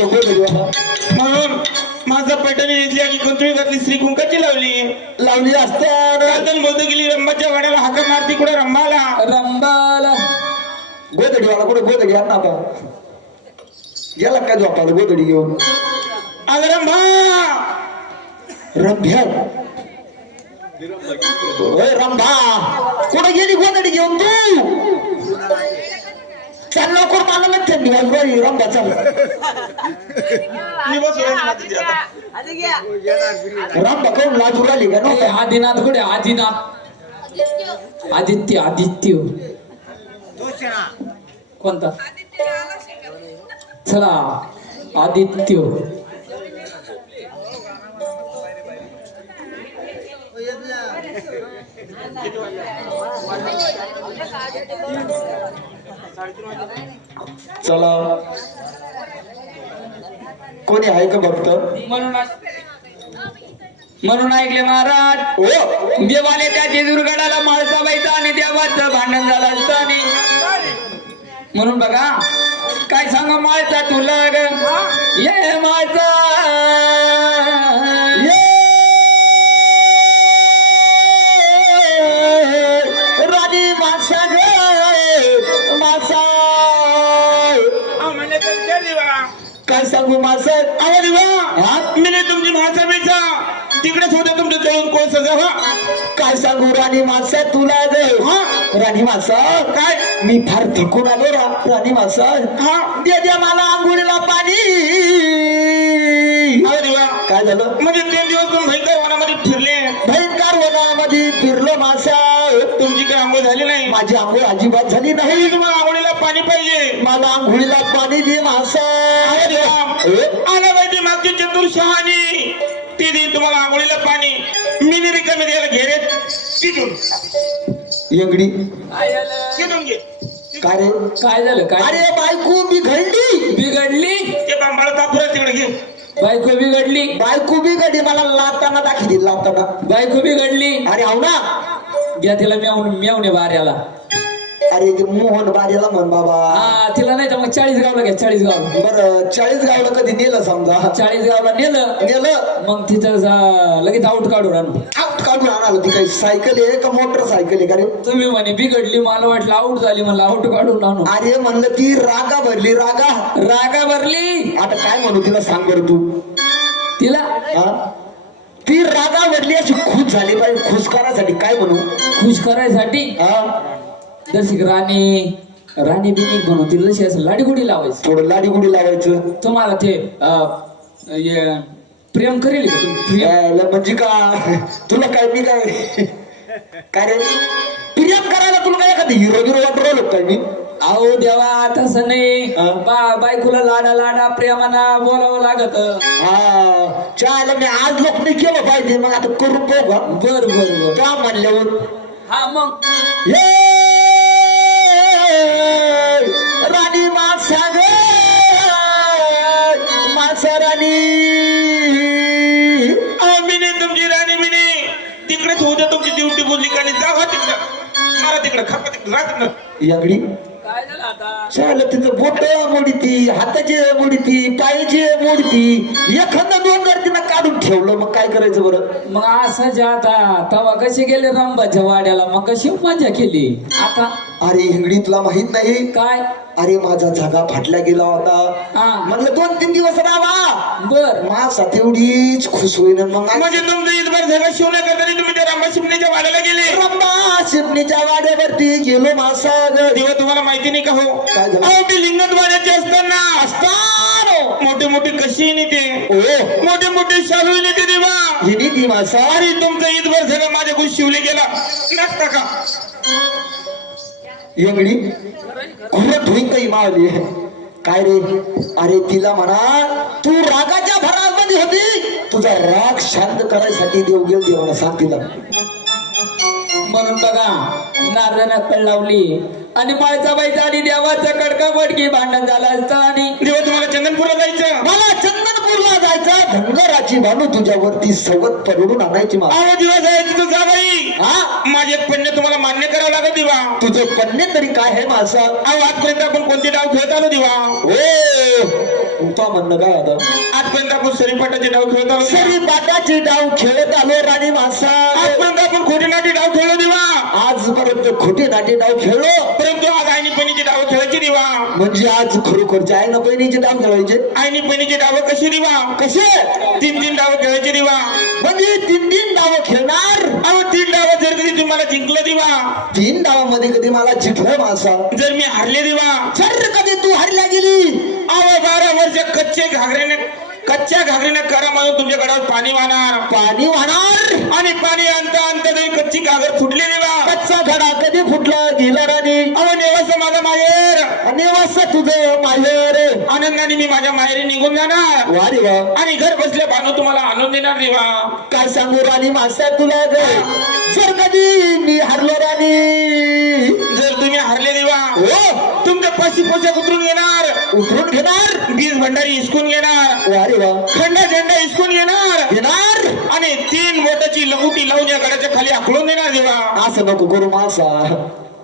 तो गोधडीवाला म्हणून माझा पैठणी घेतली आणि कुंतळी घातली, श्री कुंकाची लावली असत्यावर रातन बोध गेली रंबाच्या वाड्याला, हाका मारती कुठे रंबाला. रंबाला गोधडीवाला कुठे गोधडी आण ना आता गेला काय झोपाला गोधडी घेऊन. अग रंभा रंभ्या ओय रंभा कुठे गेली गोधडी घेऊन तू? चाल लवकर मला ना थंडी वाजली रंभा चाल. मी बसलो माती आता. रंभा काऊन लाजू राहिली का ए, नव्हता? आदिनाथ कुठे आदिनाथ आदित्य आदित्य कोणता चला आदित्य चला कोणी आहे का भक्त? म्हणून ऐकले महाराज ओ देवाले त्या जेजूरगडाला माळसा बाईचा आणि देवाचं भांडण झालं असताना म्हणून बघा काय सांगा माळसा तुला ग ये माळसा राणी मासा ग मासा म्हणले तर त्या दिवा काय सांगू मासा अहो दिवा मी नाही तुमची भाषा बेचा तिकडेच होते तुमचे दोन कोस हा. काय सांगू राणी मासा तुला ग राणी मासा काय मी फार थकून आलो राणी मासा हा दे द्या मला आंघोळीला पाणी. अहो दिवा काय झालं? म्हणजे 3 दिवस तुम्ही भयंकर वनामध्ये फिरले, भयंकर वनामध्ये फिरलो मासा. तुमची काही आंघोळ झाली नाही. माझी आंघोळ अजिबात झाली नाही. तुम्हाला आंघोळीला पाणी पाहिजे. मला आंघोळीला पाणी दे मासा. आला पाहिजे मागची चतुर शहाणी ती देईल तुम्हाला आंघोळीला पाणी. मी रिकामी द्यायला घेरेत तिथून एंगडी तिथून घे. काय रे? काय झालं काय अरे बायको बिघडली. बिघडली ते बांबाळा तापुरा तिकडे घे. बायको बिघडली बायको बिघडली मला लाताना दाखली लाताना. बायको बिघडली अरे हो ना. घ्या तिला मेवणे वाऱ्याला अरे ते मोहन बारीला म्हण बाबा. हा तिला नाही तर मग 40 गावला घ्या 40 गाव बरं 40 गावला कधी नेलं समजा 40 गावला नेलं नेलं मग तिथं लगेच आउट काढून आणू आउट काढून आणाल. ती काही सायकल आहे का मोटरसायकल आहे का रे? तुम्ही म्हणे बिघडली मला वाटलं आउट झाली म्हणलं आउट काढून आणू अरे म्हणलं ती रागा भरली रागा. रागा भरली आता काय म्हणू तिला सांग बरं तू. तिला हा ती रागा भरली अशी खुश झाली पाहिजे. खुश करायसाठी काय म्हणू? खुश करायसाठी हा जशी राणी बिनी म्हणून तिला जशी असं लाडीगुडी लावायची थोडं लाडीगुडी लावायचं. तुम्हाला ते प्रेम करेल का तुम्ही? प्रेम यायला म्हणजे का तुला काय मी काय काय रे प्रियम करायला तुला काय एखादी हिरो वाटू राहिलो काय मी? अहो देवा तसं नाही बायकोला लाडा प्रेमाना बोलावं लागत हा चायला मी आज लोक नाही केलं पाहिजे मग आता करून बघू. बर बर बर का म्हणल्यावर हा मग राणी मासा ग मासा राणी. मी नाही तुमची राणी मी नाही. तिकडेच होते तुमची ड्युटी बोलली का नाही. जा तिकडं मारा तिकडं खापा तिकडं जा तिकडं. यागडी काय झालं आता चाल तिचं बोट मोडीती हाताचे मोडीती पायाचे मोडीती एखादा 2 तिनं काढून ठेवलं मग काय करायचं बरं? मग असं जे आता तवा कसे गेले रंबाच्या वाड्याला मग कशी मजा केली आता अरे हिंगडी तुला माहित नाही काय अरे माझा जागा फाटल्या गेला होता. हा म्हणलं 2-3 दिवस राहा बर माझा तेवढीच खुश होईन. मग म्हणजे तुमचं इथभर सगळं शिवण्याकरता तुम्ही त्या रामा शिवण्याच्या वाड्याला गेले. रंबा शिपणीच्या वाड्यावरती गेलो मासा ग. तेव्हा तुम्हाला माहिती नाही का हो काय झालं? अहो ते लिंगत वाड्याचे असताना मोठे मोठे कशी नेते ओ मोठे मोठे शालू नेते देवा. हिनी ती मासा अरे तुमचं इथभर सगळं माझ्या खुश शिवले गेला नसता का. एंगडी खुरत होईन काही मावली काय रे? अरे तिला म्हणा तू रागाच्या भरामध्ये होती तुझा राग शांत करायसाठी देव गेल देवाला सांग तिला. म्हणून बघा नारायण कळ लावली आणि माळचा बाईचा आणि देवाचा कडका मडकी भांडण झालं असतं आणि देवा तुम्हाला चंदनपूरला जायचं. मला चंदनपूरला जायचं धनगराची भानू तुझ्यावरती सवत पडून आणायची मा. अहो दिवा जायचं तर जा बाई. हा माझे एक पण्य तुम्हाला मान्य करावं लागेल दिवा. तुझं पन्ने तरी काय आहे माझा? अहो आजपर्यंत आपण कोणते डाव खेळत आलो दिवा. ओ तो म्हणणं काय आता आजपर्यंत आपण सरीपाटाचे डाव खेळत आलो सरी बाटाची डाव खेळत आलो राणी मासा आजपर्यंत आपण खोटे नाटी डाव खेळलो देवा आजपर्यंत खोटी नाटी डाव खेळलो परंतु आज आईनी बहिणीचे डाव खेळायचे देवा म्हणजे आज खरोखरचे आहे ना बहिणीचे डाव खेळायचे आईनी बहिणीचे डाव कसे देवा कसे 3 डाव खेळायचे देवा म्हणजे 3 डाव खेळणार अहो 3 डाव जर कधी तुम्हाला जिंकलं देवा 3 डावामध्ये कधी मला जिंकलं मासा जर मी हारले देवा जर कधी तू हरल्या गेली अहो 12 वर्ष कच्च्या घागरीने करा म्हणून तुमच्या गडावर पाणी वाहणार पाणी वाहणार आणि पाणी अंत तरी कच्ची घागर फुटली देवा कच्चा घडा कधी फुटला गेला राणी अहो नेवास माझा माहेर नेवास तुझं माहेर आनंदाने मी माझ्या माहेरी निघून जाणार वा रे वा आणि घर बसल्या भानू तुम्हाला आणून देणार देवा काय सांगू राणी मासा तुला ग जर कधी मी हरलो राणी जर तुम्ही हारले देवा हो तुमच्या पाशी पोशाख उतरून घेणार उतरून घेणार बीज भंडारी हिसकून घेणार वा रे वा खंडा झेंडा हिसकून घेणार घेणार आणि 3 बोटाची लंगोटी लावून या गडाच्या खाली आखळून देणार देवा असं नको करू मासा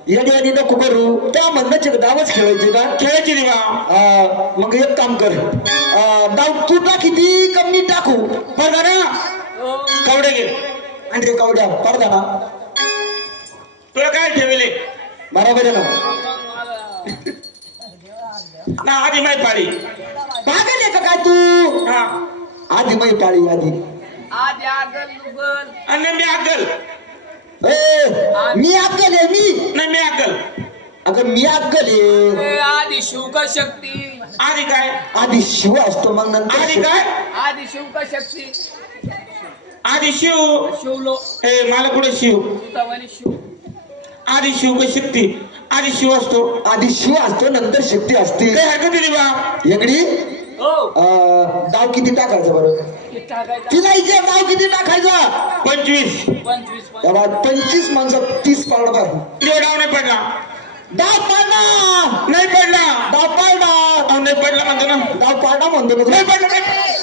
येडी नको करू त्या म्हणण्याचे डावच खेळायचे का खेळायची देवा मग एक काम कर डाव तुटा किती कमी टाकू बघा ना कवडे घे आणि रे कावड्या पडदा ना तुला काय ठेवले बरोबर आहे ना ना आधी माहीत पाडी पागल आहे का काय तू हा आधी मै पाळी आधी आणि मी अक्कल मी अक्कल आहे मी नाही मी अक्कल अगं मी अक्कल आहे आदि शिव का शक्ती आधी काय आधी शिव असतो मग नंतर आधी काय आदि शिव का शक्ती आधी शिव शिवलो हे मला कुठे शिव तुतावानी शिव आधी शिव का शक्ती आधी शिव असतो आधी शिव असतो नंतर शक्ती असते काही हरकत नाही बा एगडी हो डाव किती टाकायचं बरं टाकायचा तिला इथे डाव किती टाकायचा 25 25 तेव्हा 25 माणसं 30 पाडणार डाव नाही पडला डाव पाडणार नाही पडला डाव पाडणार अहो, नाही पडला म्हणतो ना डाव पाडा म्हणतो ना नाही तुला. पडला नाही.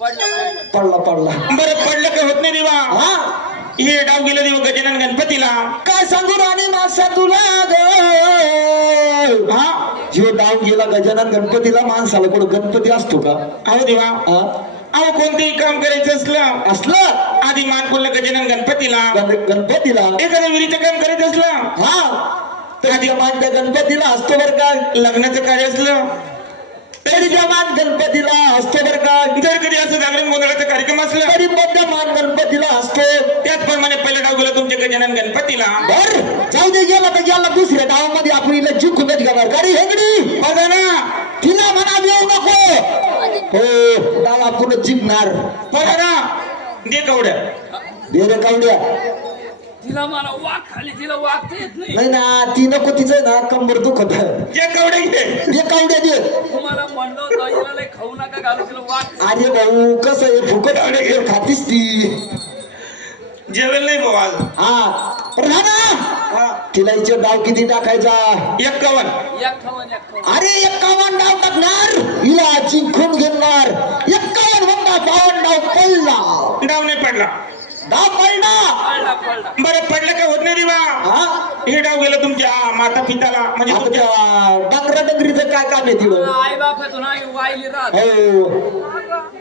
पडला पडला बरं पडलं का होत नाही देवा हा हे डाव गेलं देवा गजानन गणपतीला काय सांगू राणी मासा तुला ग हा जीव डाव गेला गजानन गणपतीला माणसाला कोण गणपती असतो का अहो देवा हा? अहो कोणतेही काम करायचं असलं असलं आधी मान बोललं गजानन गणपतीला गणपतीला एखाद्या विहिरीचं काम करायचं असलं हा तरी मान त्या गणपतीला असतो बर का लग्नाचं कार्य असलं तरी मान गणपतीला असतो बर का जर कधी असं जागरण गोंधळाचा कार्यक्रम असला तरी मान गणपतीला असतो त्याचप्रमाणे पहिला डाव गेला तुमच्या गजानन गणपतीला बर जाऊ दे गेला तर गेला दुसऱ्या डावामध्ये आपण हिला जिंकूनच घेणार गाडी हेगडी बघा ना तिला म्हणा येऊ नको हो डाव आपण जिंकणार बघा ना दे कवड्या दे रे कावड्या तिला मला वाघ खाली तिला वागता येत नाही नाही ना ती नको तिचं ना कंबर दुखत जे कवड्या घे दे कावड्या दे तुम्हाला म्हणलं होतं हिला लय खाऊ नका घालू तिला वाघ अरे भाऊ कसं आहे फुकट आले खातीस ती जेवेल नाही भाऊ आज हा प्रधाना तिला इथे डाव किती टाकायचा 51 एक खावन अरे 51 डाव टाकणार हिला जिंकून घेणार 51 म्हणता 52 डाव पडला डाव नाही पडला डाव पडला पडला बरं पडलं का होत नाही रे बा हा हे डाव गेलं तुमच्या माता पिताला म्हणजे तुमच्या आता डांगरा डंगरीचं काय काम आहे तिला आई बापातून आई वाईली राहत हो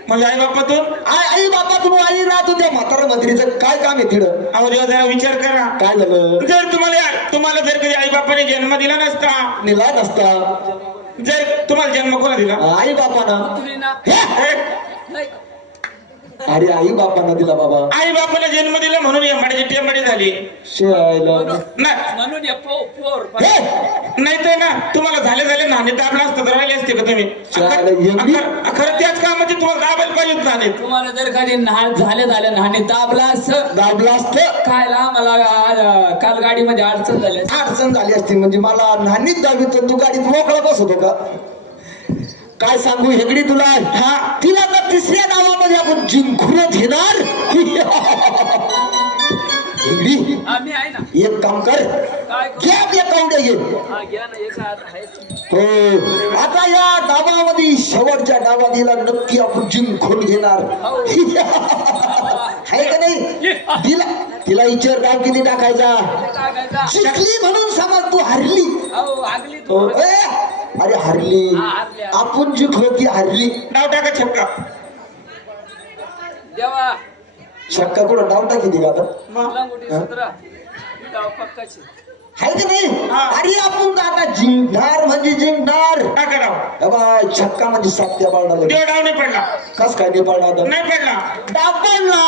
म्हणजे आई बापातून आई बापा तू आई राहत होत्या म्हातारा मंत्रीचं काय काम आहे तिथं अहो देवा जरा विचार करा काय झालं जर तुम्हाला जर कधी आई बापाने जन्म दिला नसता निला नसता जर तुम्हाला जन्म कोणा दिला आई बापानं तुली ना हे? नाही अरे आई बापानं दिला बाबा आई बापाला जन्म दिला म्हणून एमडी टेमडी झाली शेळायला नाही म्हणून हे पोर हे नाही तर ना तुम्हाला झाले नाणे दाबला असतं तर राहिले असते का तुम्ही चालेल, एवढी? खरं त्याच कामाचे तुम्हाला दाबायला पाहिजे होत नाणे तुम्हाला जर कधी झाले नाणे दाबला असं दाबलं असतं खायला मला काल गाडीमध्ये अडचण झाली असती. अडचण झाली असती म्हणजे मला नानीच दाबी तर तू गाडीत मोकळा बसतो का काय सांगू हेगडी तुला हा तिला तर तिसऱ्या डावामध्ये आपण जिंकूनच घेणार हेगडी आम्ही आहे ना एक काम कर काय करू? घे आपल्या कावड्या घे हा घ्या ना एक हात आहे हो आता या डावामध्ये शेवटच्या डावादीला नक्की आपण जिंकून घेणार आहे का नाही तिला इचर डाव किती टाकायचा टाकायचा. जिंकली म्हणून समज तू हरली अहो आगली हो, तू ए, अरे हरली हा, हरली. आपण जी होती हरली. डाव टाका छक्का. देवा शक्का कुठं डाव टाकी का आता लंगोटी सुधरा डाव पक्काची आहे का नाही? हा. अरे आपण तर आता जिंकणार म्हणजे जिंकणार. टाका डाव. बाय छक्का म्हणजे सात्या पाडणार. देव डाव नाही पडला. कस काय नाही पडला आता? नाही पडला. डाव पडला.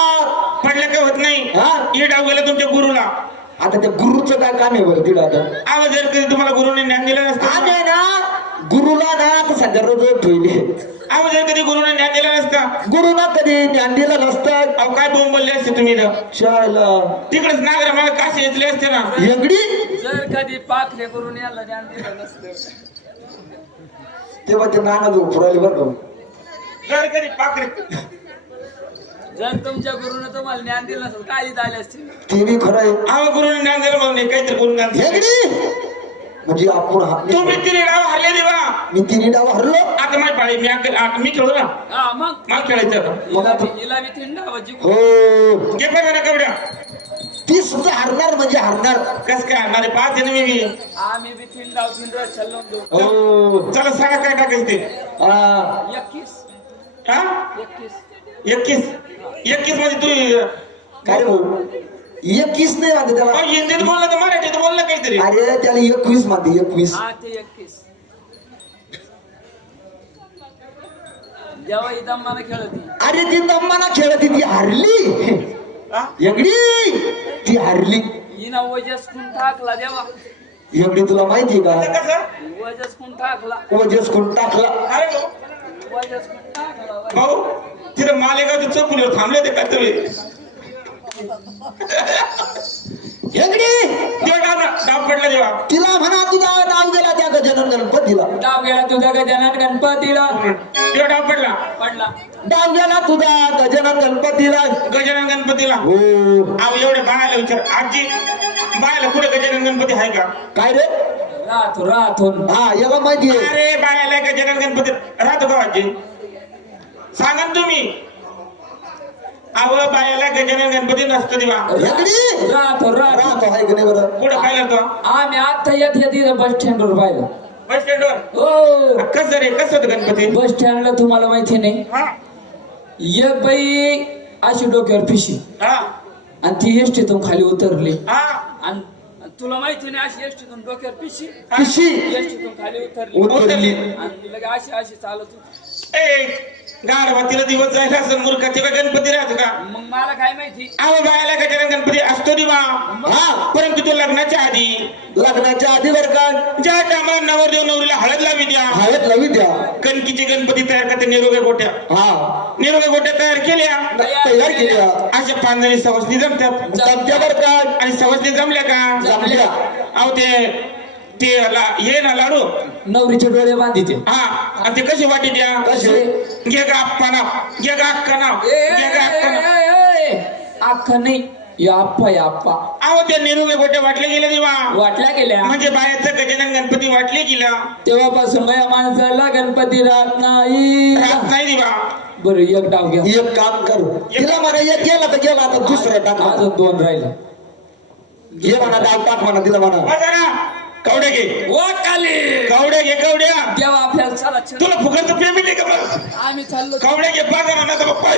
पडलं काय होत नाही. हा? हे डाव गेला तुमच्या गुरुला. आता त्या गुरुचं काय काम आहे बरं तिला आता? आवाज जर कधी तुम्हाला गुरुने ज्ञान दिलं नसतं. आम्ही ना गुरुला ना आता सध्या रोज ठेवली. आवाज जर कधी गुरुने ज्ञान दिलं नसतं. गुरुना कधी ज्ञान दिलं नसतं. अहो काय बोंबलले असते तुम्ही इथं. शाळेला तिकडेच नागरा मला काशी येतले असते ना. एगडी जर कधी पाखरे करून याला ज्ञान दिलं नसतं तेव्हा ते नाना जो फुरायला बरं का. जर कधी पाकरे जर तुमच्या गुरुनं तुम्हाला ज्ञान दिलं नसेल काय इथं आले असतील ते बी खरं आहे. आवा गुरुने ज्ञान दिलं म्हणून हे काहीतरी बोलून घालते. एगडी म्हणजे आपण तुम्ही तिने डाव हरले देवा. मी तिन्ही डाव हरलो. आता माझी पाळी. मी खेळू ना. हा मग मला खेळायचं. हिला बी तीन डाव जिंकू हो घे पण कवड्या. ती सुद्धा हरणार म्हणजे हरणार. कस काय हरणारे पाच आहे ना मी. आम्ही बी तीन डाव तीन रस चाललो देऊ हो चला सांगा काय टाकायचं ते. हा. 21 हा 21 21 म्हणजे तू काय रे भाऊ 21 नाही म्हणते त्याला. अहो, हिंदीत बोलला तर मराठीत बोलला काहीतरी. अरे त्याला 21 म्हणते 21. हा ते 21 जेव्हा इथं मला खेळती अरे ती दम्माना खेळती ती हरली. हा? एगडी ती हरली. हिना वजस कोण टाकला देवा एगडी तुला माहितीये का? आता कसं वजस कोण टाकला वजेस कोण टाकला. अरे भाऊ, वजस कोण टाकला भाऊ तिथं मालेगावच्या चौकुलीवर थांबले ते का तुम्ही. एगडी देव डाव पडला देवा. तिला म्हणा तुझा डाव गेला त्या गजानन गणपतीला. डाव गेला तुझा गजानन गणपतीला देव डाव पडला. पडला डाव गेला तुझा गजानन गणपतीला. गजानन गणपतीला. हो अहो एवढे बाळाला विचार. आजी बाळाला कुठे गजानन गणपती आहे का. काय रे? राहतो हा याला माहितीये. अरे बाळाला गजानन गणपती राहतो का आजी. सांगा ना तुम्ही. अहो बाळाला गजानन गणपती नसतो देवा. एगडी राहतो राहतो आहे का नाही बरं? कुठं पाहिलं तो. आम्ही आता येत इथं बस स्टँडवर पाहिलं बस स्टँडवर. हो कसं रे कसं होतं गणपती. बस स्टँडला तुम्हाला माहिती नाही हा एक बाई अशी डोक्यावर पिशी हा आणि ती एसटीतून खाली उतरली हा आणि तुला माहिती नाही अशी एसटीतून डोक्यावर पिशी पिशी एसटीतून खाली उतरली उतरली. आणि लगे अशी चालत होती ए गाढवातीला दिवस जायला असं मूर्ख तेव्हा गणपती राहतो का. मग मला काय माहिती अहो बाळाला गजानन गणपती असतो दिवा. हा परंतु तो लग्नाच्या आधी लग्नाच्या आधी बरं का ज्या टायमाला नवरदेव नवरीला हळद लावी द्या हळद लावी द्या. कणकीचे गणपती तयार करते. निरोगी गोट्या. हा निरोगी गोट्या तयार केल्या. तयार केल्या. अशा पांढरी सवसनी जमतात. जमत्या बरं का आणि सवसनी जमल्या का. जमल्या. अहो ते हे ना लाडू. नवरीचे डोळे बांधिते हा आणि ते कशी वाटी द्या. कसे? घे गा आप्पा नाव. घे गा अक्का नाव. घे गा अक्का नाव. अख्खा नाही या आप्पा अहो त्या निरोगी गोट्या वाटल्या गेल्या दिवा. वाटल्या गेल्या म्हणजे बायाचं गजानन गणपती वाटले गेला. तेव्हापासून या माणसाला गणपती राहत नाही राहत नाही दिवा. बरं एक डाव घ्या एक काम करू तिला म्हणा एक गेला तर गेला आता दुसरा टाक म्हणा. अजून 2 राहिले घे म्हणा डाव टाक म्हणा तिला म्हणा. बघा ना कवड्या घे. कवड्या घे कवड्या. देवा आपल्याला चला छंद तुला फुकटचं पेमेंट आहे का बरं. आम्ही चाललो कवड्या घे बघा ना तर पप्पा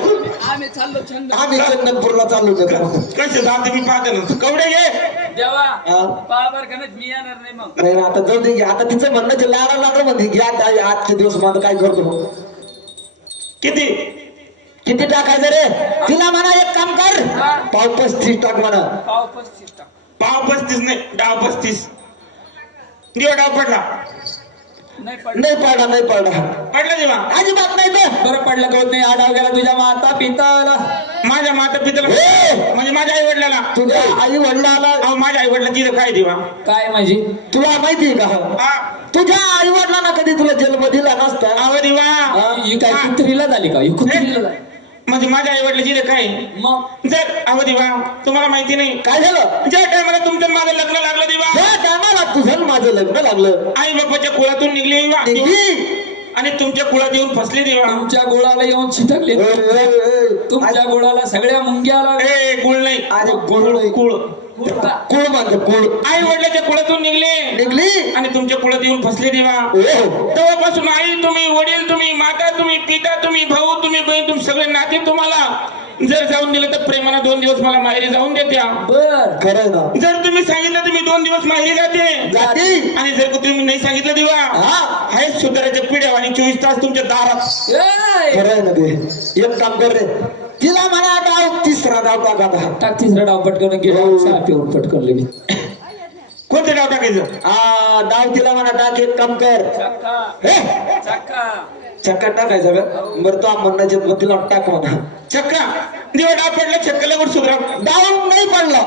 आम्ही चाललो छंद आम्ही चंदनपूरला चाललो होतो. कसे जाते मी पाहते ना. कवड्या घे. देवा हा. बाबर का मी येणार नाही मग नाही ना, आता जाऊ दे घे. आता तिचं म्हणणं जे लाडा लागलं म्हणते घ्या आता आजचे दिवस माझं काय करतो. किती किती टाकायचं रे तिला म्हणा एक काम कर हा. पाव 35 टाक म्हणा. पाव 35 टाक पाव 35 नाही डाव 35. दिवा डाव पडला. नाही पडलं नाही पडला नाही पडला पडला दिवा. अजिबात नाही तर बरं पडलं का होत नाही आडाव गेला तुझ्या माता पिताला माझ्या माता पित्याला हे! म्हणजे माझ्या आई वडिलाला. तुझ्या आई वडिलाला अहो माझ्या आई वडिला तिथं काय दिवा. काय म्हणजे तुला माहितीये का हा तुझ्या आई वडिलांना कधी तुला जन्म दिला नसता. अहो दिवा. ही काय कुत्रीला झाली का ही कुत्रीला झाली म्हणजे माझ्या आई वडिला तिथं काय. मग जर अहो दिवा तुम्हाला माहिती नाही. काय झालं ज्या टायमाला तुमचं माझं लग्न लागलं दिवा. त्या टायमाला तुझं आणि माझं लग्न लागलं. आई बापाच्या कुळातून निघली दिवा. निघली. आणि तुमच्या कुळात येऊन फसले दिवा. तुमच्या गोळाला येऊन छिटकले ए, ए, ए. तुमच्या गोळाला सगळ्या मुंग्या आला ए गुळ नाही. अरे गुळ नाही. कुळ कुळ म्हणतो कुळ. आई वडिलाच्या कुळातून निघले निघली आणि तुमच्या कुळात येऊन फसले देवा. हो तेव्हापासून आई तुम्ही, वडील तुम्ही, माता तुम्ही, पिता तुम्ही, भाऊ तुम्ही, बहीण तुम्ही, सगळे नाते तुम्हाला जर जाऊन दिलं तर प्रेमानं 2 दिवस मला माहेरी जाऊन देत्या. बर खरंय ना. जर तुम्ही सांगितलं तर मी 2 दिवस माहेरी जाते. जाती आणि जर का तुम्ही नाही सांगितलं देवा, हा आहेच सुधाराच्या पिढ्या आणि 24 तास तुमच्या दारात. ए! खरंय ना ते. एक काम कर रे, तिला म्हणा डाव तिसरा डाव टाका आता. टाक तिसरा डाव पटकन गेला चहा पिऊन पटकन लगेच. कोणतं डाव टाकायचं? डाव तिला म्हणा टाक. एक काम कर, हे चक्का टाकायचा का? बरं तो म्हणण्याच्या मग तिला टाक म्हणा. छक्का देवा. डाव पडला छक्काला गुड सुधरा. डाव नाही पडला.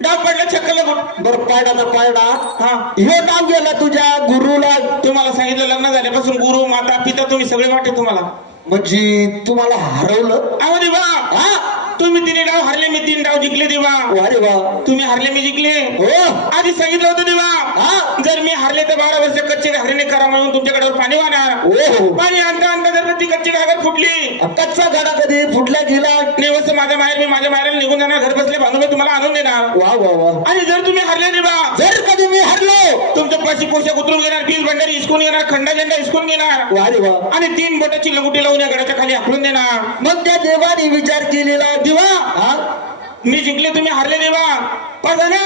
डाव पडला छक्काला गुड. बरं पायडा तर पायडा. हा ह्यो डाव गेला तुझ्या गुरुला. तुम्हाला सांगितलं लग्न झाल्यापासून गुरु माता पिता तुम्ही सगळे वाटे तुम्हाला. म्हणजे तुम्हाला हरवलं. अहो देवा, हा तुम्ही 3 डाव हरले, मी 3 डाव जिंकले देवा. अरे वा. तुम्ही हरले, मी जिंकले. हो आधी सांगितलं होतं देवा, हा जर मी हरले तर 12 वर्ष कच्चे घागरीने करा म्हणून तुमच्याकडे पाणी वाहणार. हो पाणी आणता आणता जर ती कच्ची घागर फुटली, कच्चा गाडा कधी फुटला गेला. नेवस माझ्या माहेर, मी माझ्या माहेराला निघून जाणार. घर बसले बांधून तुम्हाला आणून देणार. वा वा वा. आणि जर तुम्ही हरले देवा, जर कधी मी हरलो तुमच्या पाशी पोशाख उतरून घेणार, 20 भंडारी हिसकून घेणार, खंडा झेंडा हिसकून घेणार अरे वा. आणि 3 बोटाची लंगोटी लावून या गडाच्या खाली हाकलून देणार. मग त्या देवाने विचार केलेला. देवा, हा मी जिंकले, तुम्ही हरले देवा. पडा ना.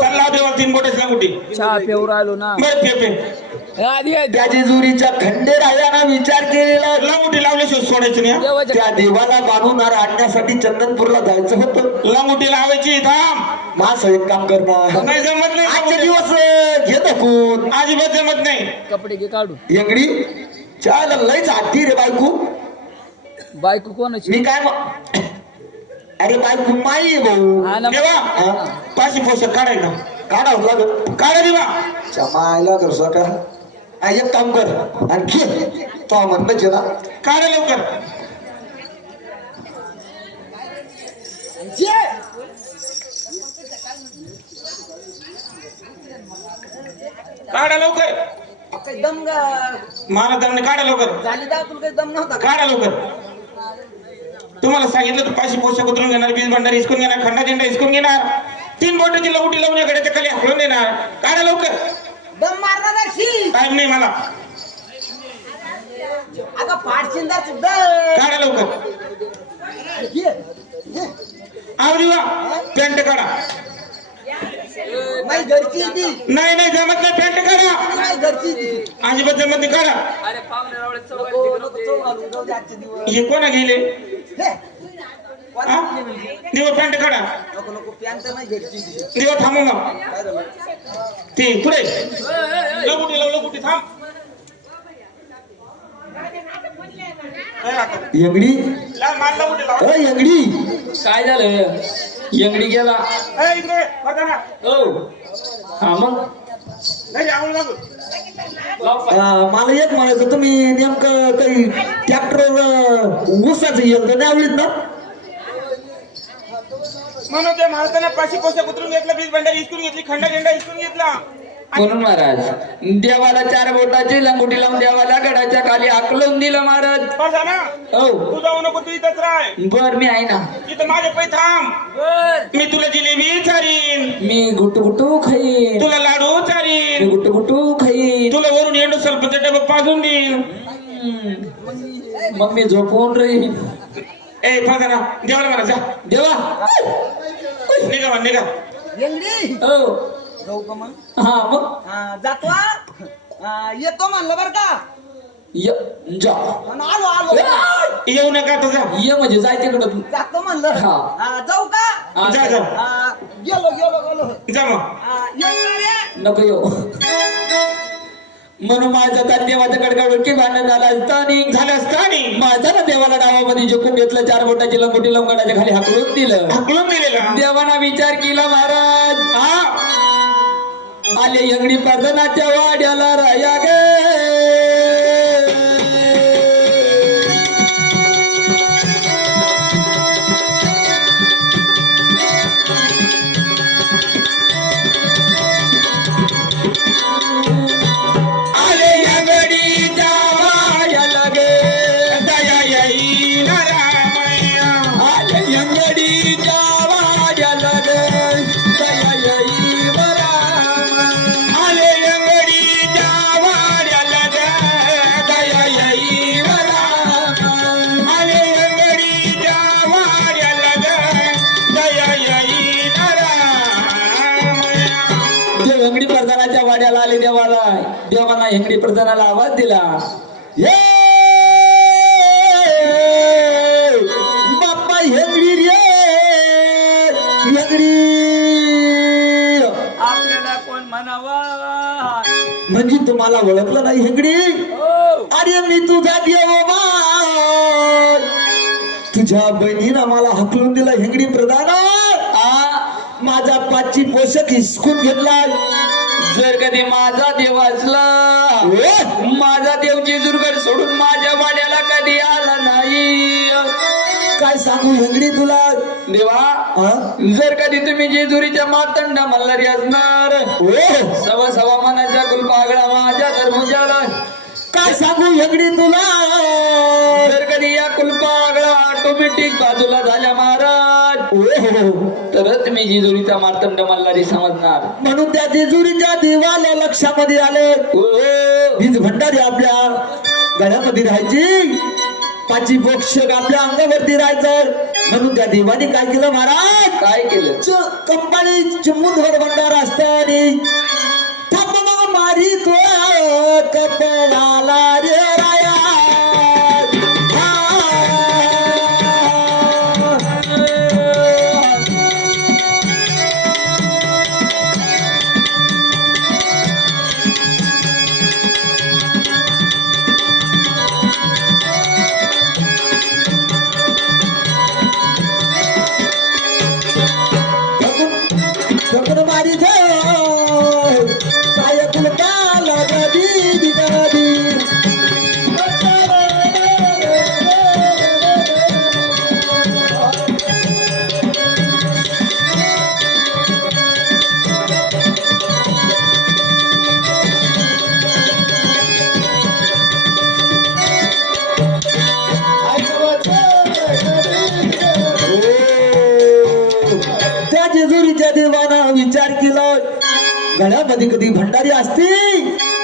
चालला देवा 3 बोटाची लंगोटी. चहा पिऊन राहिलो ना. बरं पे आधी त्या जेजुरीच्या खंडेरायाना विचार केलेला. लंगोटी लावल्याशिवाय सोडायची नाही. देवाच्या त्या देवाला बांधून आणण्यासाठी चंदनपूरला जायचं होतं. लंगोटी लावायची. थांब, माझं एक काम करणार. नाही जमत आजचे नाही. दिवस घेत कोण. अजिबात जमत नाही. कपडे घे काढून. एंगडी चाल लयच आठी रे बायको. बायको कोणाची? मी काय अरे बायको माई आहे भाऊ. हा ना. देवा, हा? पाशी पोशाख काढायचा. काढावं लागत. काढा देवा. चमायला कर सका. एक काम कर आणखी तो म्हणणंच आहे ना. काढा लवकर. काढा लवकर. काही दम मला दमने काढा लवकर. झाली दाव तुला काही दम नव्हता का? काढा लवकर. तुम्हाला सांगितलं तर पाशी पोशाख उतरून घेणार, 20 भंडारी हिसकून घेणार, खंडा झेंडा हिसकून घेणार, 3 बोटाची लंगोटी लावून या गडाच्या खाली हाकलून देणार. काढा लवकर. दम मारणार नाही. टाइम नाही मला. आता पाठशिंदा सुद्धा काढा लवकर. आव देवा, पॅन्ट काढा. माझी घरची आहे ती. नाही नाही जमत नाही. पॅन्ट काढा. माझी घरची आहे ती. अजिबात जमत नाही. काढा. अरे पाहुणे रावळे नको नको चव घालून जाऊ दे आजचे दिवस. हे कोणा गेले? हे, हा? देवा पॅन्ट काढा. नको नको पॅन्ट तर नाही घरची आहे ती. देवा थांबू मग. काय झालं? ते पुढे लंगोटी लाव. लंगोटी थांब. एंगडी लाव, मार लंगोटी लाव. एंगडी काय झालं? यंगडी गेला. इकडे वर्धाना. हो हा मग नाही आवड लागू. मला एक म्हणायचं, तुम्ही नेमकं काही ट्रॅक्टर ऊसाचं यंत्र नाही आवडीत ना. म्हणून त्या महाराजांना पाशी पोशाख उतरून घेतला, 20 भंडारी हिसकून घेतली, खंडा झेंडा हिसकून घेतला. म्हणून महाराज देवाला 4 बोटाची लंगोटी लावून देवाला गडाच्या खाली हाकलून दिलं महाराज. वर्धाना, हो तू जाऊ नको. तू इथंच राह. बर मी आहे ना. इथं माझे पै थांब. मी तुला जिलेबी चारीन, मी गुटू गुटू खाईन. तुला लाडू मी चारीन, गुटू गुटू खाईन. तुला वरून एंडो सल्फाचा डबा पाजून देईन. मग मी झोपून राहीन. ए वर्धाना, देवाला म्हणा जा. देवा निघा म्हण, निघा. यंगडी हो जाऊ का मग? हा मग जातो हा. येतो म्हणलं बरं का. जा. आणि आलो आलो. येऊ नका आता जा. ये म्हणजे जाय तिकडं तू. जातो म्हणलं. हा. जाऊ का? हा, जा जा गेलो गेलो गेलो. जा मग. येऊ नको येऊ. म्हणून माझा त्या देवाच्या कडकडकी भांडण झाला असतानी झालं असतं आणि माझा ना देवाला डावामध्ये झोकून घेतलं, 4 बोटाची लंगोटी लावून गडाच्या खाली हाकलून दिलं. हाकलून दिलेला. देवाना विचार केला महाराज. हा, आले यंगडी पर्धनाच्या वाड्याला राया गे. आले यंगडीच्या वाड्याला गे. दया येईन रामय्या. आले यंगडीच्या वाड्याला गे. देवाना हेंगडी प्रधानाला आवाज दिला. ये बाप्पा हेंगडी रे हेंगडी. आपल्याला कोण म्हणावा? म्हणजे तुम्हाला ओळखलं नाही हेंगडी? अरे मी तुझा देवबा. तुझ्या बहिणीनं मला हकलून दिला हेंगडी प्रधान. माझा पाचची पोषक हिसकून घेतला. जर कधी माझा देव असला, माझा देव जेजुरगड सोडून माझ्या वाड्याला कधी आला नाही. काय सांगू हेंगडी तुला देवा, जर कधी तुम्ही जेजुरीच्या मातंड मल्हारी असणार, सवा सवा मनाच्या गुलपागळा माझ्या धर्मजाला. काय सांगू हेंगडी तुला? जर कधी या कुलपागळा ऑटोमॅटिक बाजूला झाल्या महाराज, तरच मी जेजुरीचा मार्तंड मल्हारी समजणार. म्हणून त्या जेजुरीच्या देवाला लक्षामध्ये आले. वीज भंडारी आपल्या गळ्यामध्ये राहायची, पाची पोषक आपल्या अंगावरती राहायचं. म्हणून त्या देवाने काय केलं महाराज? काय केलं? कंपाळी चिमुटभर भंडारा असताना थांब मारी तो कपडाला रे राया. मारी काय कुलकाला गदी गदी. त्या जेजुरीच्या देवाना विचार केला, गळ्यामध्ये कधी भंडारी असती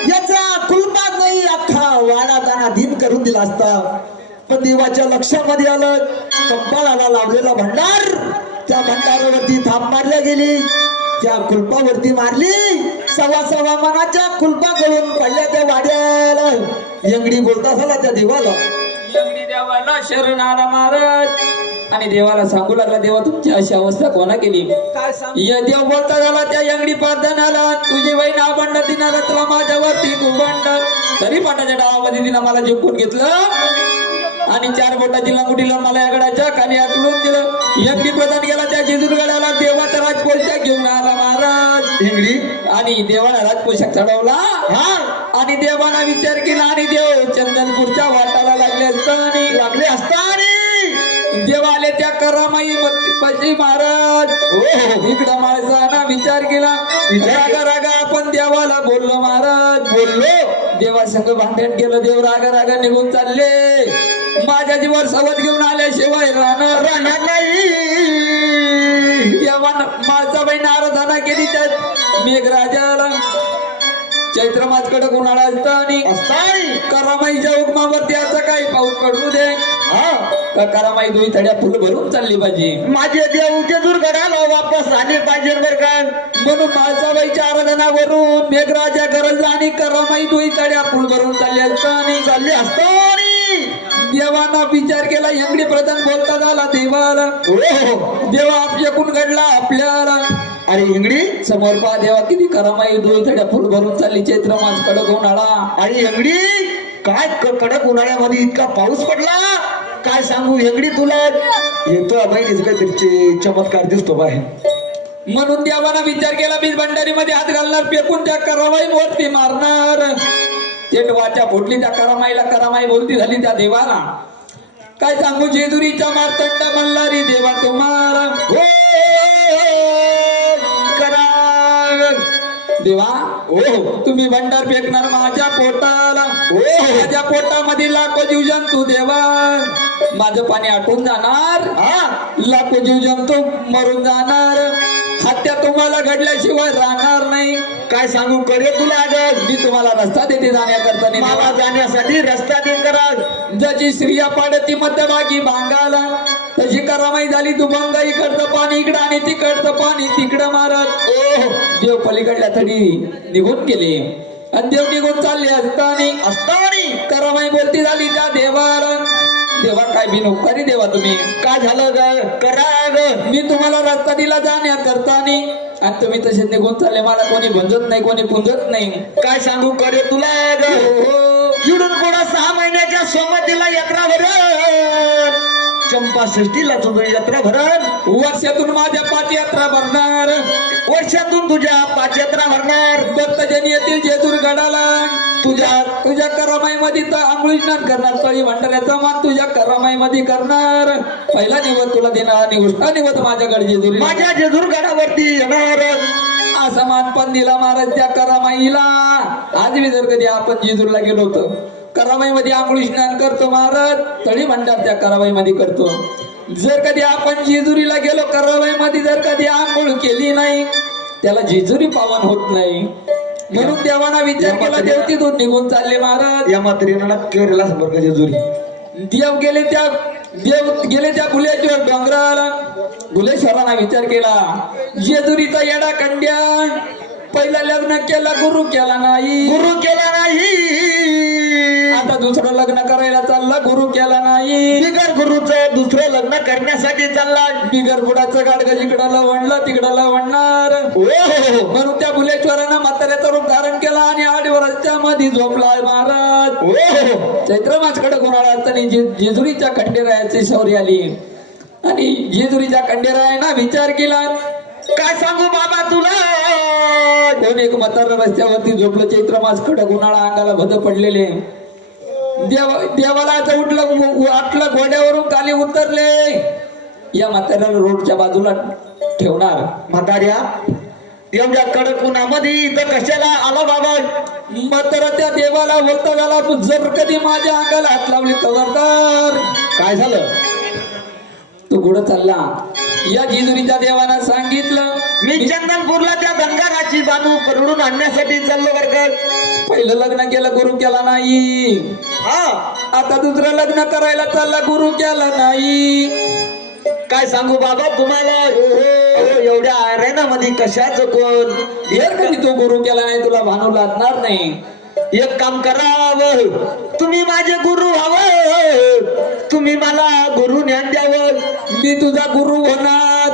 याचा कुलपात नाही, अख्खा वाडा त्यांना दिन करून दिला असता. पण देवाच्या लक्षामध्ये आलं, कंपाळाला लावलेला भंडार त्या भंडारावरती थाप मारल्या गेली, त्या कुलपावरती मारली. सव्वा सव्वा मनाच्या कुलपा गळून पडल्या त्या वाड्याला. यंगडी बोलता झाला त्या देवाला. यंगडी देवाला शरण आला महाराज आणि देवाला सांगू लागला, देवा तुमची अशी अवस्था कोणा केली? काय सांग? या देव बोलता झाला त्या यंगडी प्रार्थनाला, तुझी बहीण आबंड दिनाला तुला माझ्यावरती गुबंड. तरी पाटाच्या डावामध्ये तिनं मला जिंकून घेतलं आणि 4 बोटाची लंगुटीला मला या गडाच्या खाली आकलून दिलं. यंगडी प्रधान गेला त्या जेजुरगडाला, देवाचा राजपोशाख घेऊन आला महाराज. यंगडी आणि देवाला राजपोशाख चढवला आणि देवाना विचार केला आणि देव चंदनपूरच्या वाटाला लागले असताना देवाले त्या करामाई पशी महाराज. इकडं माणसाना विचार केला, रागा रागा आपण देवाला बोललो महाराज. बोललो देवा संग भांडण केलं, देव रागा रागा निघून चालले. माझ्या जीवावर सवत घेऊन आल्याशिवाय राहणार नाही. देवानं माणसाबाईने आराधना केली त्या मेघराजाला. चैत्र मास कडक उन्हाळा असताना करामाईच्या हुकमावरती आता काही पाऊस पडू दे. करामाई 2 थड्या फुल भरून चालली पाहिजे. माझे देव जेजुरगडाला वापस आले पाहिजे बरं का. म्हणून माळसाबाईच्या आराधनावरून मेघराजा गरजला आणि करामाई 2 थड्या फुल भरून चालली असताना देवाना विचार केला. यंगडी प्रधान बोलता झाला देवाला, देवा आपल्याकडून घडला आपल्याला. अरे यंगडी समोर पहा देवा किती करामाई 2 थड्या फुल भरून चालली. चैत्र मास कडक उन्हाळा. अरे यंगडी काय कडक उन्हाळ्यामध्ये इतका पाऊस पडला, काय सांगू यंगडी तुला. येतो बहिणीच काहीतरी चमत्कार दिसतो बाहेर. म्हणून देवाना विचार केला, मी भंडारी मध्ये हात घालणार, फेकून त्या करामाई वरती मारणार. थेट वाचा फुटली त्या करामाईला. करामाई बोलती झाली त्या देवाला. काय सांगू जेजुरीच्या मार्तंड मल्हारी देवा तुम्हाला. देवा तुम्ही भंडार फेकणार माझ्या पोटाला. माझ्या पोटामध्ये लाखो जीवजंतू देवा. माझं पाणी आटून जाणार, लाखो जीवजंतू मरून जाणार. हत्या तुम्हाला घडल्याशिवाय राहणार नाही. काय सांगू करे तुला. मी तुम्हाला रस्ता देते जाण्याकरता. मला जाण्यासाठी रस्ता दे करा. जशी स्त्रिया पाडती मध्यभागी भांगाला, तशी करामाई झाली दुभंग. इकडचं पाणी इकडं आणि तिकडचं पाणी तिकडं मारत. देव पलीकडल्या तरी निघून गेले. आणि देव निघून चालले असताना करामाई बोलती झाली त्या देवाला, देवा काय बिनोकारी देवा तुम्ही काय झालं ग करा ग मी तुम्हाला रस्ता दिला जाण्या करताना आणि तुम्ही तसे निघून चालले, मला कोणी भंजत नाही कोणी पुंजत नाही. काय सांगू करे तुला ग इडून पुढं 6 महिन्याच्या सोमतीला यात्रा भरण, चंपा षष्टीला तुझी यात्रा भरण, वर्षातून माझ्या 5 यात्रा भरणार, वर्षातून तुझ्या 5 यात्रा भरणार, भक्तजन येतील जेजूर गडाला, तुझ्या करामाई मध्ये आंघोळी स्नान करणार, तळी भंडाऱ्याचा मान तुझ्या करामाई मध्ये करणार, पहिला निवत तुला देणार आणि उष्टा निवत माझ्याकडे जेजूर माझ्या जेजूर गडावरती येणार. असा मान पण दिला महाराज त्या करामाईला. आज मी जर कधी आपण जेजूरला गेलो होतो, करामाई मध्ये आंघोळी स्नान करतो महाराज, तळी भंडार त्या करामाई मध्ये करतो. जर कधी आपण जेजुरीला गेलो, करामाई मध्ये जर कधी आंघोळ केली नाही, त्याला जेजुरी पावन होत नाही. म्हणून देवाना विचार केला, देव तिथून निघून चालले महाराज. या मात्रीला केरला संपर्क जेजुरी देव गेले त्या गुलेश्वर डोंगराला. गुलेश्वरांना विचार केला, जेजुरीचा येडा कंड्या, पहिला लग्न केला गुरु केला नाही, आता दुसरं लग्न करायला चालला, गुरु केला नाही. बिगर गुरुचं दुसरं लग्न करण्यासाठी चालला, बिगर बुडाचं गाडगं जिकडं लवणलं तिकडं लवणणार. म्हणून त्या बुलेश्वरानं म्हाताऱ्याचं रूप धारण केला आणि 8 वर्षाच्या मध्ये झोपला महाराज. चैत्र मासकडे गुणाळा असताना जेजुरीच्या खंडेरायाची शौर्य आली आणि जेजुरीच्या खंडेरायाना विचार केला, काय सांगू बाबा तुला, कोण एक म्हातारा रस्त्यावरती झोपलं, चैत्र मासकडे गुणाळा, अंगाला भद पडलेले. देवाला आता आटलं, घोड्यावरून खाली उतरले. या म्हाताऱ्याला रोडच्या बाजूला ठेवणार. म्हाताऱ्या एवढ्या कडक उन्हामध्ये इथं कशाला आला बाबा. म्हातारा त्या देवाला बोलता झाला, जर कधी माझ्या अंगाला हात लावली खबरदार. काय झालं, तो घोडा चालला. या जेजुरीच्या देवाना सांगितलं, मी चंदनपूरला त्या धनगराची बानू परडून आणण्यासाठी चाललो वर्ग. पहिलं लग्न केलं, गुरु केला नाही, आता दुसरं लग्न करायला चालला, गुरु केला नाही. काय सांगू बाबा तुम्हाला, एवढ्या आयरणामध्ये कशाच कोण, जर कधी तो गुरु केला नाही, तुला भानू लागणार नाही. एक काम करावं, तुम्ही माझे गुरु व्हावं, तुम्ही मला गुरु ज्ञान द्यावं. मी तुझा गुरु होणार,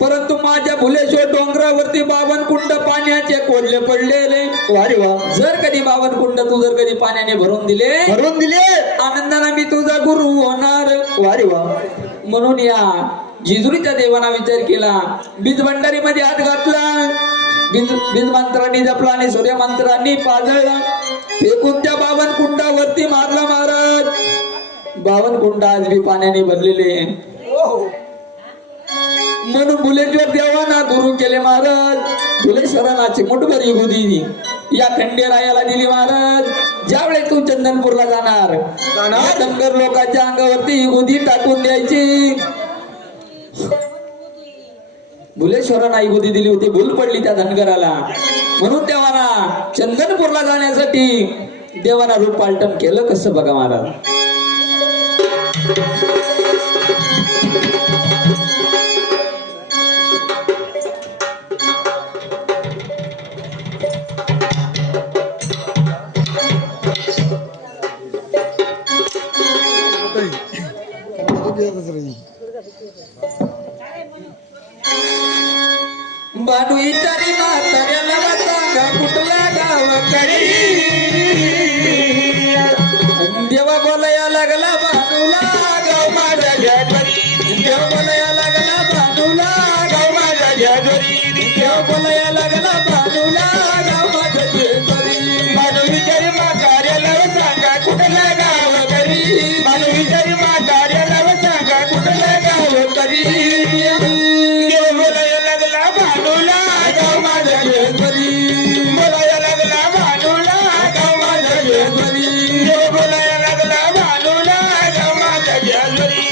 परंतु माझ्या भुलेश्वर डोंगरावरती 52 कुंड पाण्याचे कोरले पडलेले. वारे वा, जर कधी 52 कुंड तू जर कधी पाण्याने भरून दिले, आनंदाने मी तुझा गुरु होणार. वारे वा. म्हणून या जेजुरीच्या देवाना विचार केला, बीज भंडारी मध्ये हात घातला, बीज मंत्रांनी जपला आणि सूर्य मंत्रांनी पाजळला, फेकून त्या 52 कुंडावरती मारला महाराज. 52 कुंड आज बी पाण्याने भरलेले. म्हणून बुलेश्वर देवाना गुरु केले महाराज. बुलेश्वराला चिमुटभर विभूती या खंडेरायाला दिली महाराज. ज्यावेळेस तू चंदनपूरला जाणार, धनगर लोकांच्या अंगावरती विभूती टाकून द्यायची. बुलेश्वरांना विभूती दिली होती, भूल पडली त्या धनगराला. म्हणून देवाना चंदनपूरला जाण्यासाठी देवाना रूप पालटण केलं. कसं बघा महाराज. बानू विचारी म्हाताऱ्याला सांगा कुठला गावाकडे, देवा बोलाया लागला बानूला गाव माझ्या घरी, देव बोलाया लागला बानूला गाव माझ्या घरी, देव बोलाया लागला बानूला गाव माझ्या घरी. बानू विचारी म्हाताऱ्याला सांगा कुठला गावाकडे, बानू विचारी म्हाताऱ्याला सांगा कुठला गावाकडे, देव बोलाया लागला बानूला गाव माझ्या घरी, बोलाया लागला बानूला गाव माझ्या घरी, देव बोलाया लागला बानूला गाव माझ्या घरी.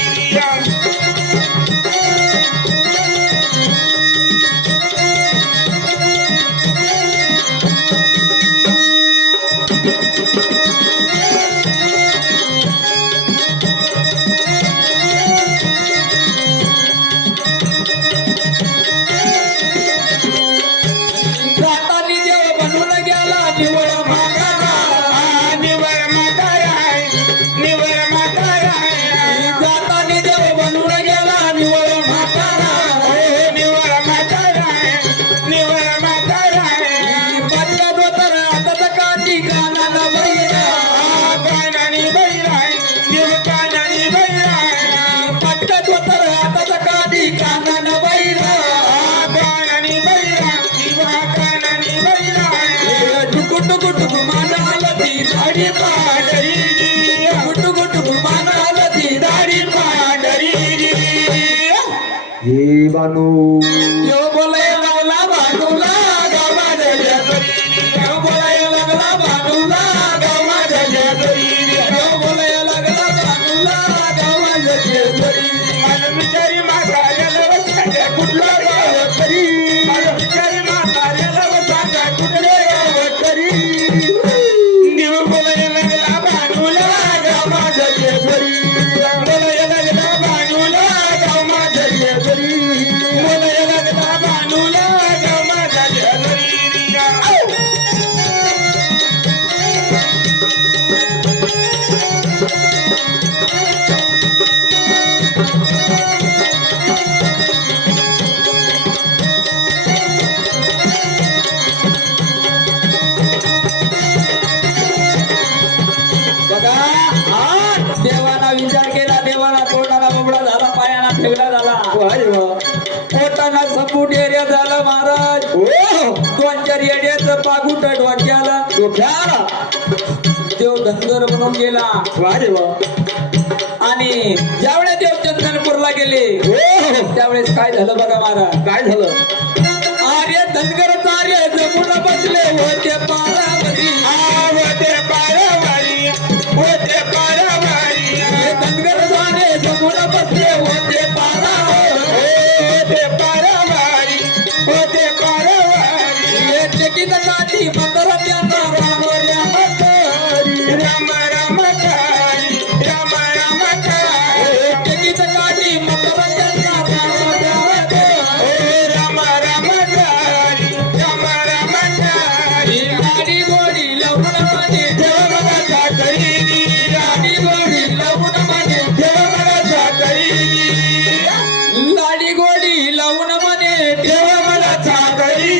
हे बानू देव बोलायला लागला भानूला गाव माझ्या शेजारी. देव बोलायला लागला भानूला गाव माझ्या शेजारी. देव बोलायला लागला भानूला गाव माझ्या शेजारी. माझं विचारी म्हाताऱ्याला वसाड्या कुठला गाव तरी. माझं विचारी म्हाताऱ्याला वसाड्या कुठले गाव तरी. देव बोलायला लागला भानूला गाव माझ्या शेजारी. बोलायला लागला भानूला गाव माझ्या शेजारी. बोलायला लागला भानूला गाव माझ्या शेजारी. बघा देवाना विचार केला. देवाना तोंडाला बोबडा झाला, पायाला ठेवला झाला, पोटाला सपूट एरिया झाला महाराज. दोन चार एरियाचं पागुट डोक्याला देव धनगर म्हणून गेला. आणि ज्यावेळेस देव चंदनपूरला गेले त्यावेळेस काय झालं बघा महाराज. काय झालं? आर्य धनगर आर्य जमून बसले होते पारावरी. होते पारावारी, होते पारावारी. हे धनगर आर्य जमून बसले होते पारावरी. होते पारावारी, होते पारावारी. हे टेकीत काठी मंदर त्यांचा राम राम करी. राम राम कारी, राम राम कारी. हे टेकीत काठी मंदर त्यांचा राम राम करी. राम राम कारी, राम राम कारी. ही गाडी गोडी लावून मध्ये देव मला साखरी, गाडी गोडी लावून मध्ये देव मला साखरी. लाडी गोडी लावून मध्ये देव मला साखरी.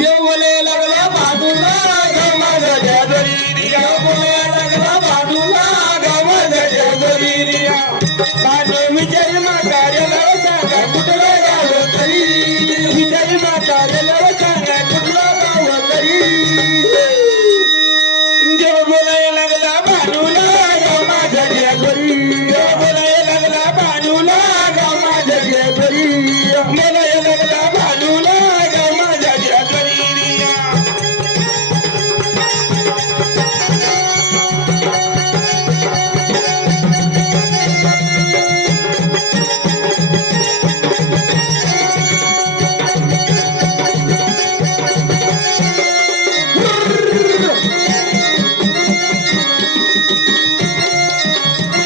देव बोले लागला भानूला गाव माझं शेजारी. देव बोले लागला भानूला गाव माझं शेजारी. माझं विजय म्हाताऱ्याला सांगा कुठलं गाव तरी. विजय म्हाताऱ्याला सांगा कुठलं गाव तरी. देव बोलायला लागला भानूला गाव माझ्या शेजारी. देव बोलायला लागला भानूला गाव माझ्या शेजारी. बोलायला लागला भानूला गाव माझ्या शेजारी.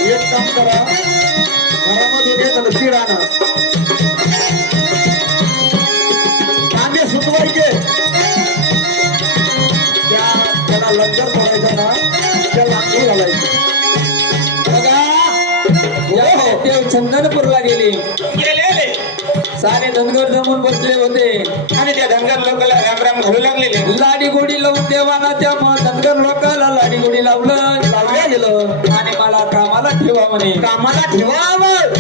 एक काम करा, घरामध्ये घेतलं तीळ आणा, कांदे सुकवायचे, त्याला लंगर करायचा ना, त्याला आंघोळ घालायची. बघा ज्यावेळेस देव चंदनपूरला गेले गेलेले सारे धनगर जमून बसले होते. आणि त्या धनगर लोकांना रामराम घालू लागलेले. लाडी गोडी लावून देवाना त्या धनगर लोकाला लाडी गोडी लावलं गेलं आणि मला कामाला ठेवा म्हणे. कामाला ठेवावं.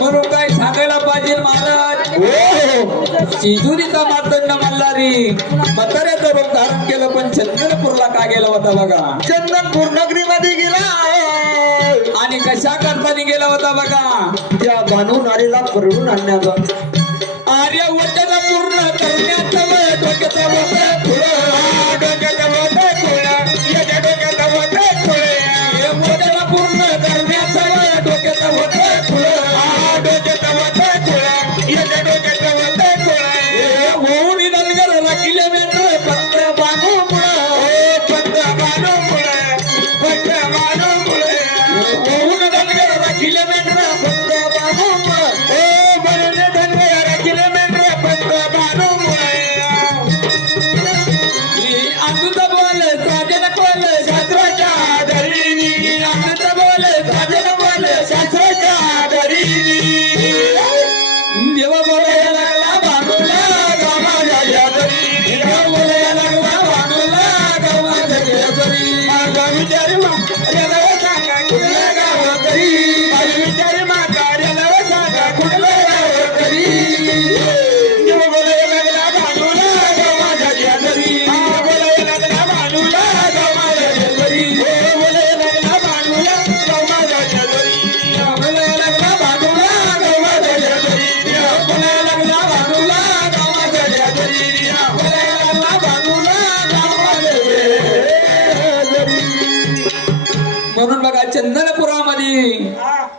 म्हणून काय सांगायला पाहिजे महाराज. शिजुरीचा मातंड मल्हारी म्हाताऱ्याचं रूप धारण केलं पण चंदनपूरला का गेला होता बघा. चंदनपूर नगरीमध्ये गेला आणि कशा करताना गेला होता बघा. त्या बानू नारीला परळून आणण्याचा. आर्य वचन पूर्ण करण्याचं वय डोक्याचं होतं खुळं. डोक्याचं होतं खुळं, याच्या डोक्याचं होतं खुळं. हे वचन पूर्ण करण्याचं वय डोक्याचं होतं खुळं. डोक्याचं होतं खुळं, याच्या डोक्याचं होतं खुळं. हे होऊन धनगरला किलोमीटर फक्त बांधू फक्त मानू मुळे, फक्त मानू मुळे. होऊन धनगरला किलोमीटर फक्त बांधू म्हणून धनगर किलोमीटर फक्त मानू मुळे.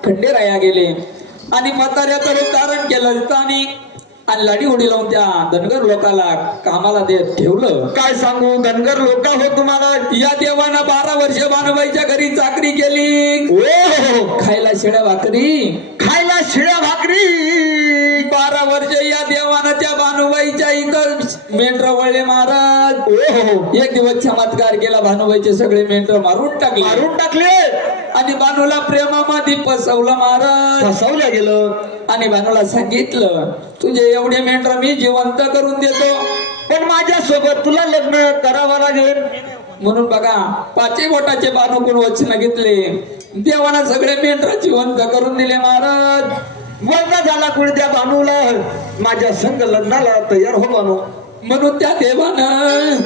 खंडेराया गेले आणि म्हाताऱ्याचं रूप धारण केलं आणि लाडी उडी लावून त्या धनगर लोकाला कामाला ठेवलं. काय सांगू धनगर लोक हो तुम्हाला. या देवानं 12 वर्ष भानुबाईच्या घरी चाकरी केली. ओ खायला शिळ्या भाकरी, खायला शिळ्या भाकरी. 12 वर्ष या देवानं त्या भानुबाईच्या इथं मेंढर वळले महाराज. ओ एक दिवस चमत्कार केला, भानुबाईचे सगळे मेंढर मारून टाकले आणि भानूला प्रेमामध्ये फसवलं महाराज. फसवलं गेलं आणि भानूला सांगितलं तुझे एवढे मेंढर मी जिवंत करून देतो, पण माझ्या सोबत तुला लग्न करावं लागेल. म्हणून बघा 5 बोटाचे भानूकडून वचन घेतले. देवानं सगळे मेंढर जिवंत करून दिले महाराज. वल्ला झाला कुणी त्या भानूला माझ्या संग लग्नाला तयार हो बानू. म्हणून त्या देवानं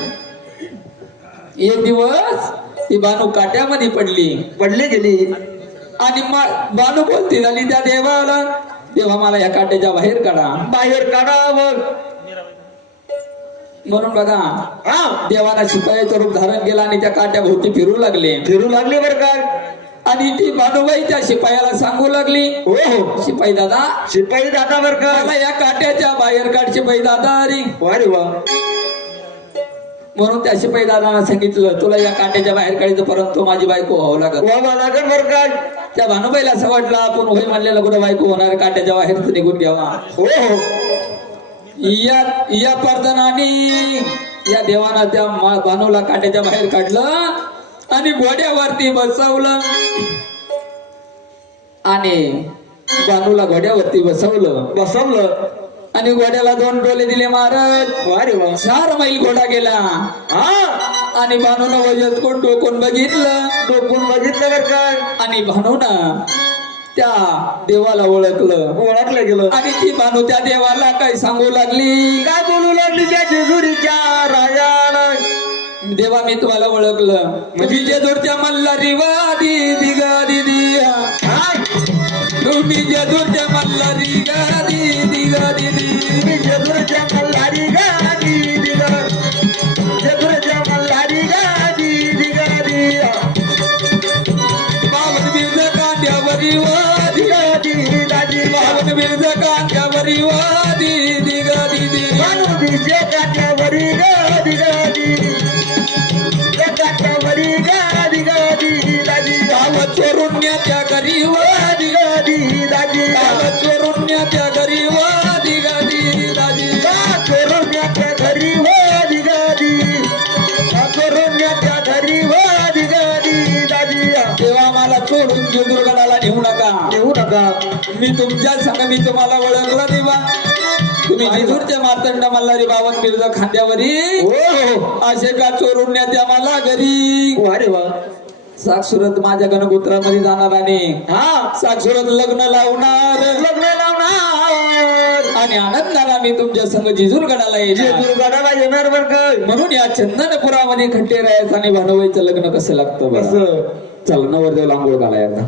एक दिवस ती भानू काट्यामध्ये पडली गेली आणि भानू बोलती झाली त्या देवाला, देवा मला या काट्याच्या बाहेर काढावं. म्हणून बघा हा देवाना शिपायाचं रूप धारण केलं आणि त्या काट्या भोवती फिरू लागले बर काय. आणि ती भानुबाई त्या शिपायाला सांगू लागली, हो हो शिपाई दादा शिपाई दादा बर मला काय. या काट्याच्या बाहेर काढ शिपाई दादा. अरे वारे वा. म्हणून त्या शिपाई दादांना सांगितलं तुला या काट्याच्या बाहेर काढायचं, परंतु माझी बायको व्हावं लागत. व्हावं लागेल बर काय. त्या भानुबाईला असं वाटलं आपण होय म्हणलेलं कुठं बायको होणार, काट्याच्या बाहेर निघून घ्यावा. हो हो या प्रार्थनाने या देवाना त्या भानूला काट्याच्या बाहेर काढलं आणि घोड्यावरती बसवलं आणि भानूला घोड्यावरती बसवलं आणि घोड्याला 2 डोले दिले महाराज. वारे वा. 4 मैल घोडा गेला हा आणि भानूनं वजन कोण डोकून बघितलं डोकून बघितलं बर काय. आणि भानूनं त्या देवाला ओळखलं गेलं आणि ती भानू त्या देवाला काय सांगू लागली, काय बोलू लागली त्या जेजुरीच्या राजाला. देवा मी तुम्हाला ओळखलं, तुम्ही जेजूरच्या मल्हारी वादी दिगा दिदिया, तुम्ही जेजूरच्या मल्हारी गादी दिगा दिदी, मी जेजुरीच्या मल्हारी गादी दिगा, जेजुरीच्या मल्हारी गादी दिगा दिया. बावन बिरज कांद्यावरी वादी गादी दादी बावन बिरज कांद्यावरी वादी दिगा दिदी, मानुदीचे काट्यावरी गादी गादी, काट्यावरी गादी गादी दादी, गावात चोरून न्याच्या घरी वादी गादी दादी, गावात चोरून न्याच्या घरी वादी गादी दादी, चोरण्याच्या घरी वादी गादी, चोरण्याच्या घरी वादी गादी दादी. तेव्हा मला चोरून जेजुरगडाला नेऊ नका. येऊ नका. मी तुमच्या संग मी तुम्हाला ओळखला देवा, तुम्ही जेजूरचे मार्तंड मल्हारी बावन बिरज खांद्यावरी हो हो असे का चोरून न्याच्या मला घरी. वारे वा. साक्षरत माझ्या गणगोत्रामध्ये जाणार आणि हा साक्षरत लग्न लावणार लग्न लावणार आणि आनंदाला मी तुमच्या संग जेजुरगडाला येणार. जेजुरगडाला येणार बर काय. म्हणून या चंदनपुरामध्ये खंडेरायाचं आणि भानुबाईचं लग्न कसं लागतं बरं. कसं चला नवरदेव आंघोळ घाला एकदा.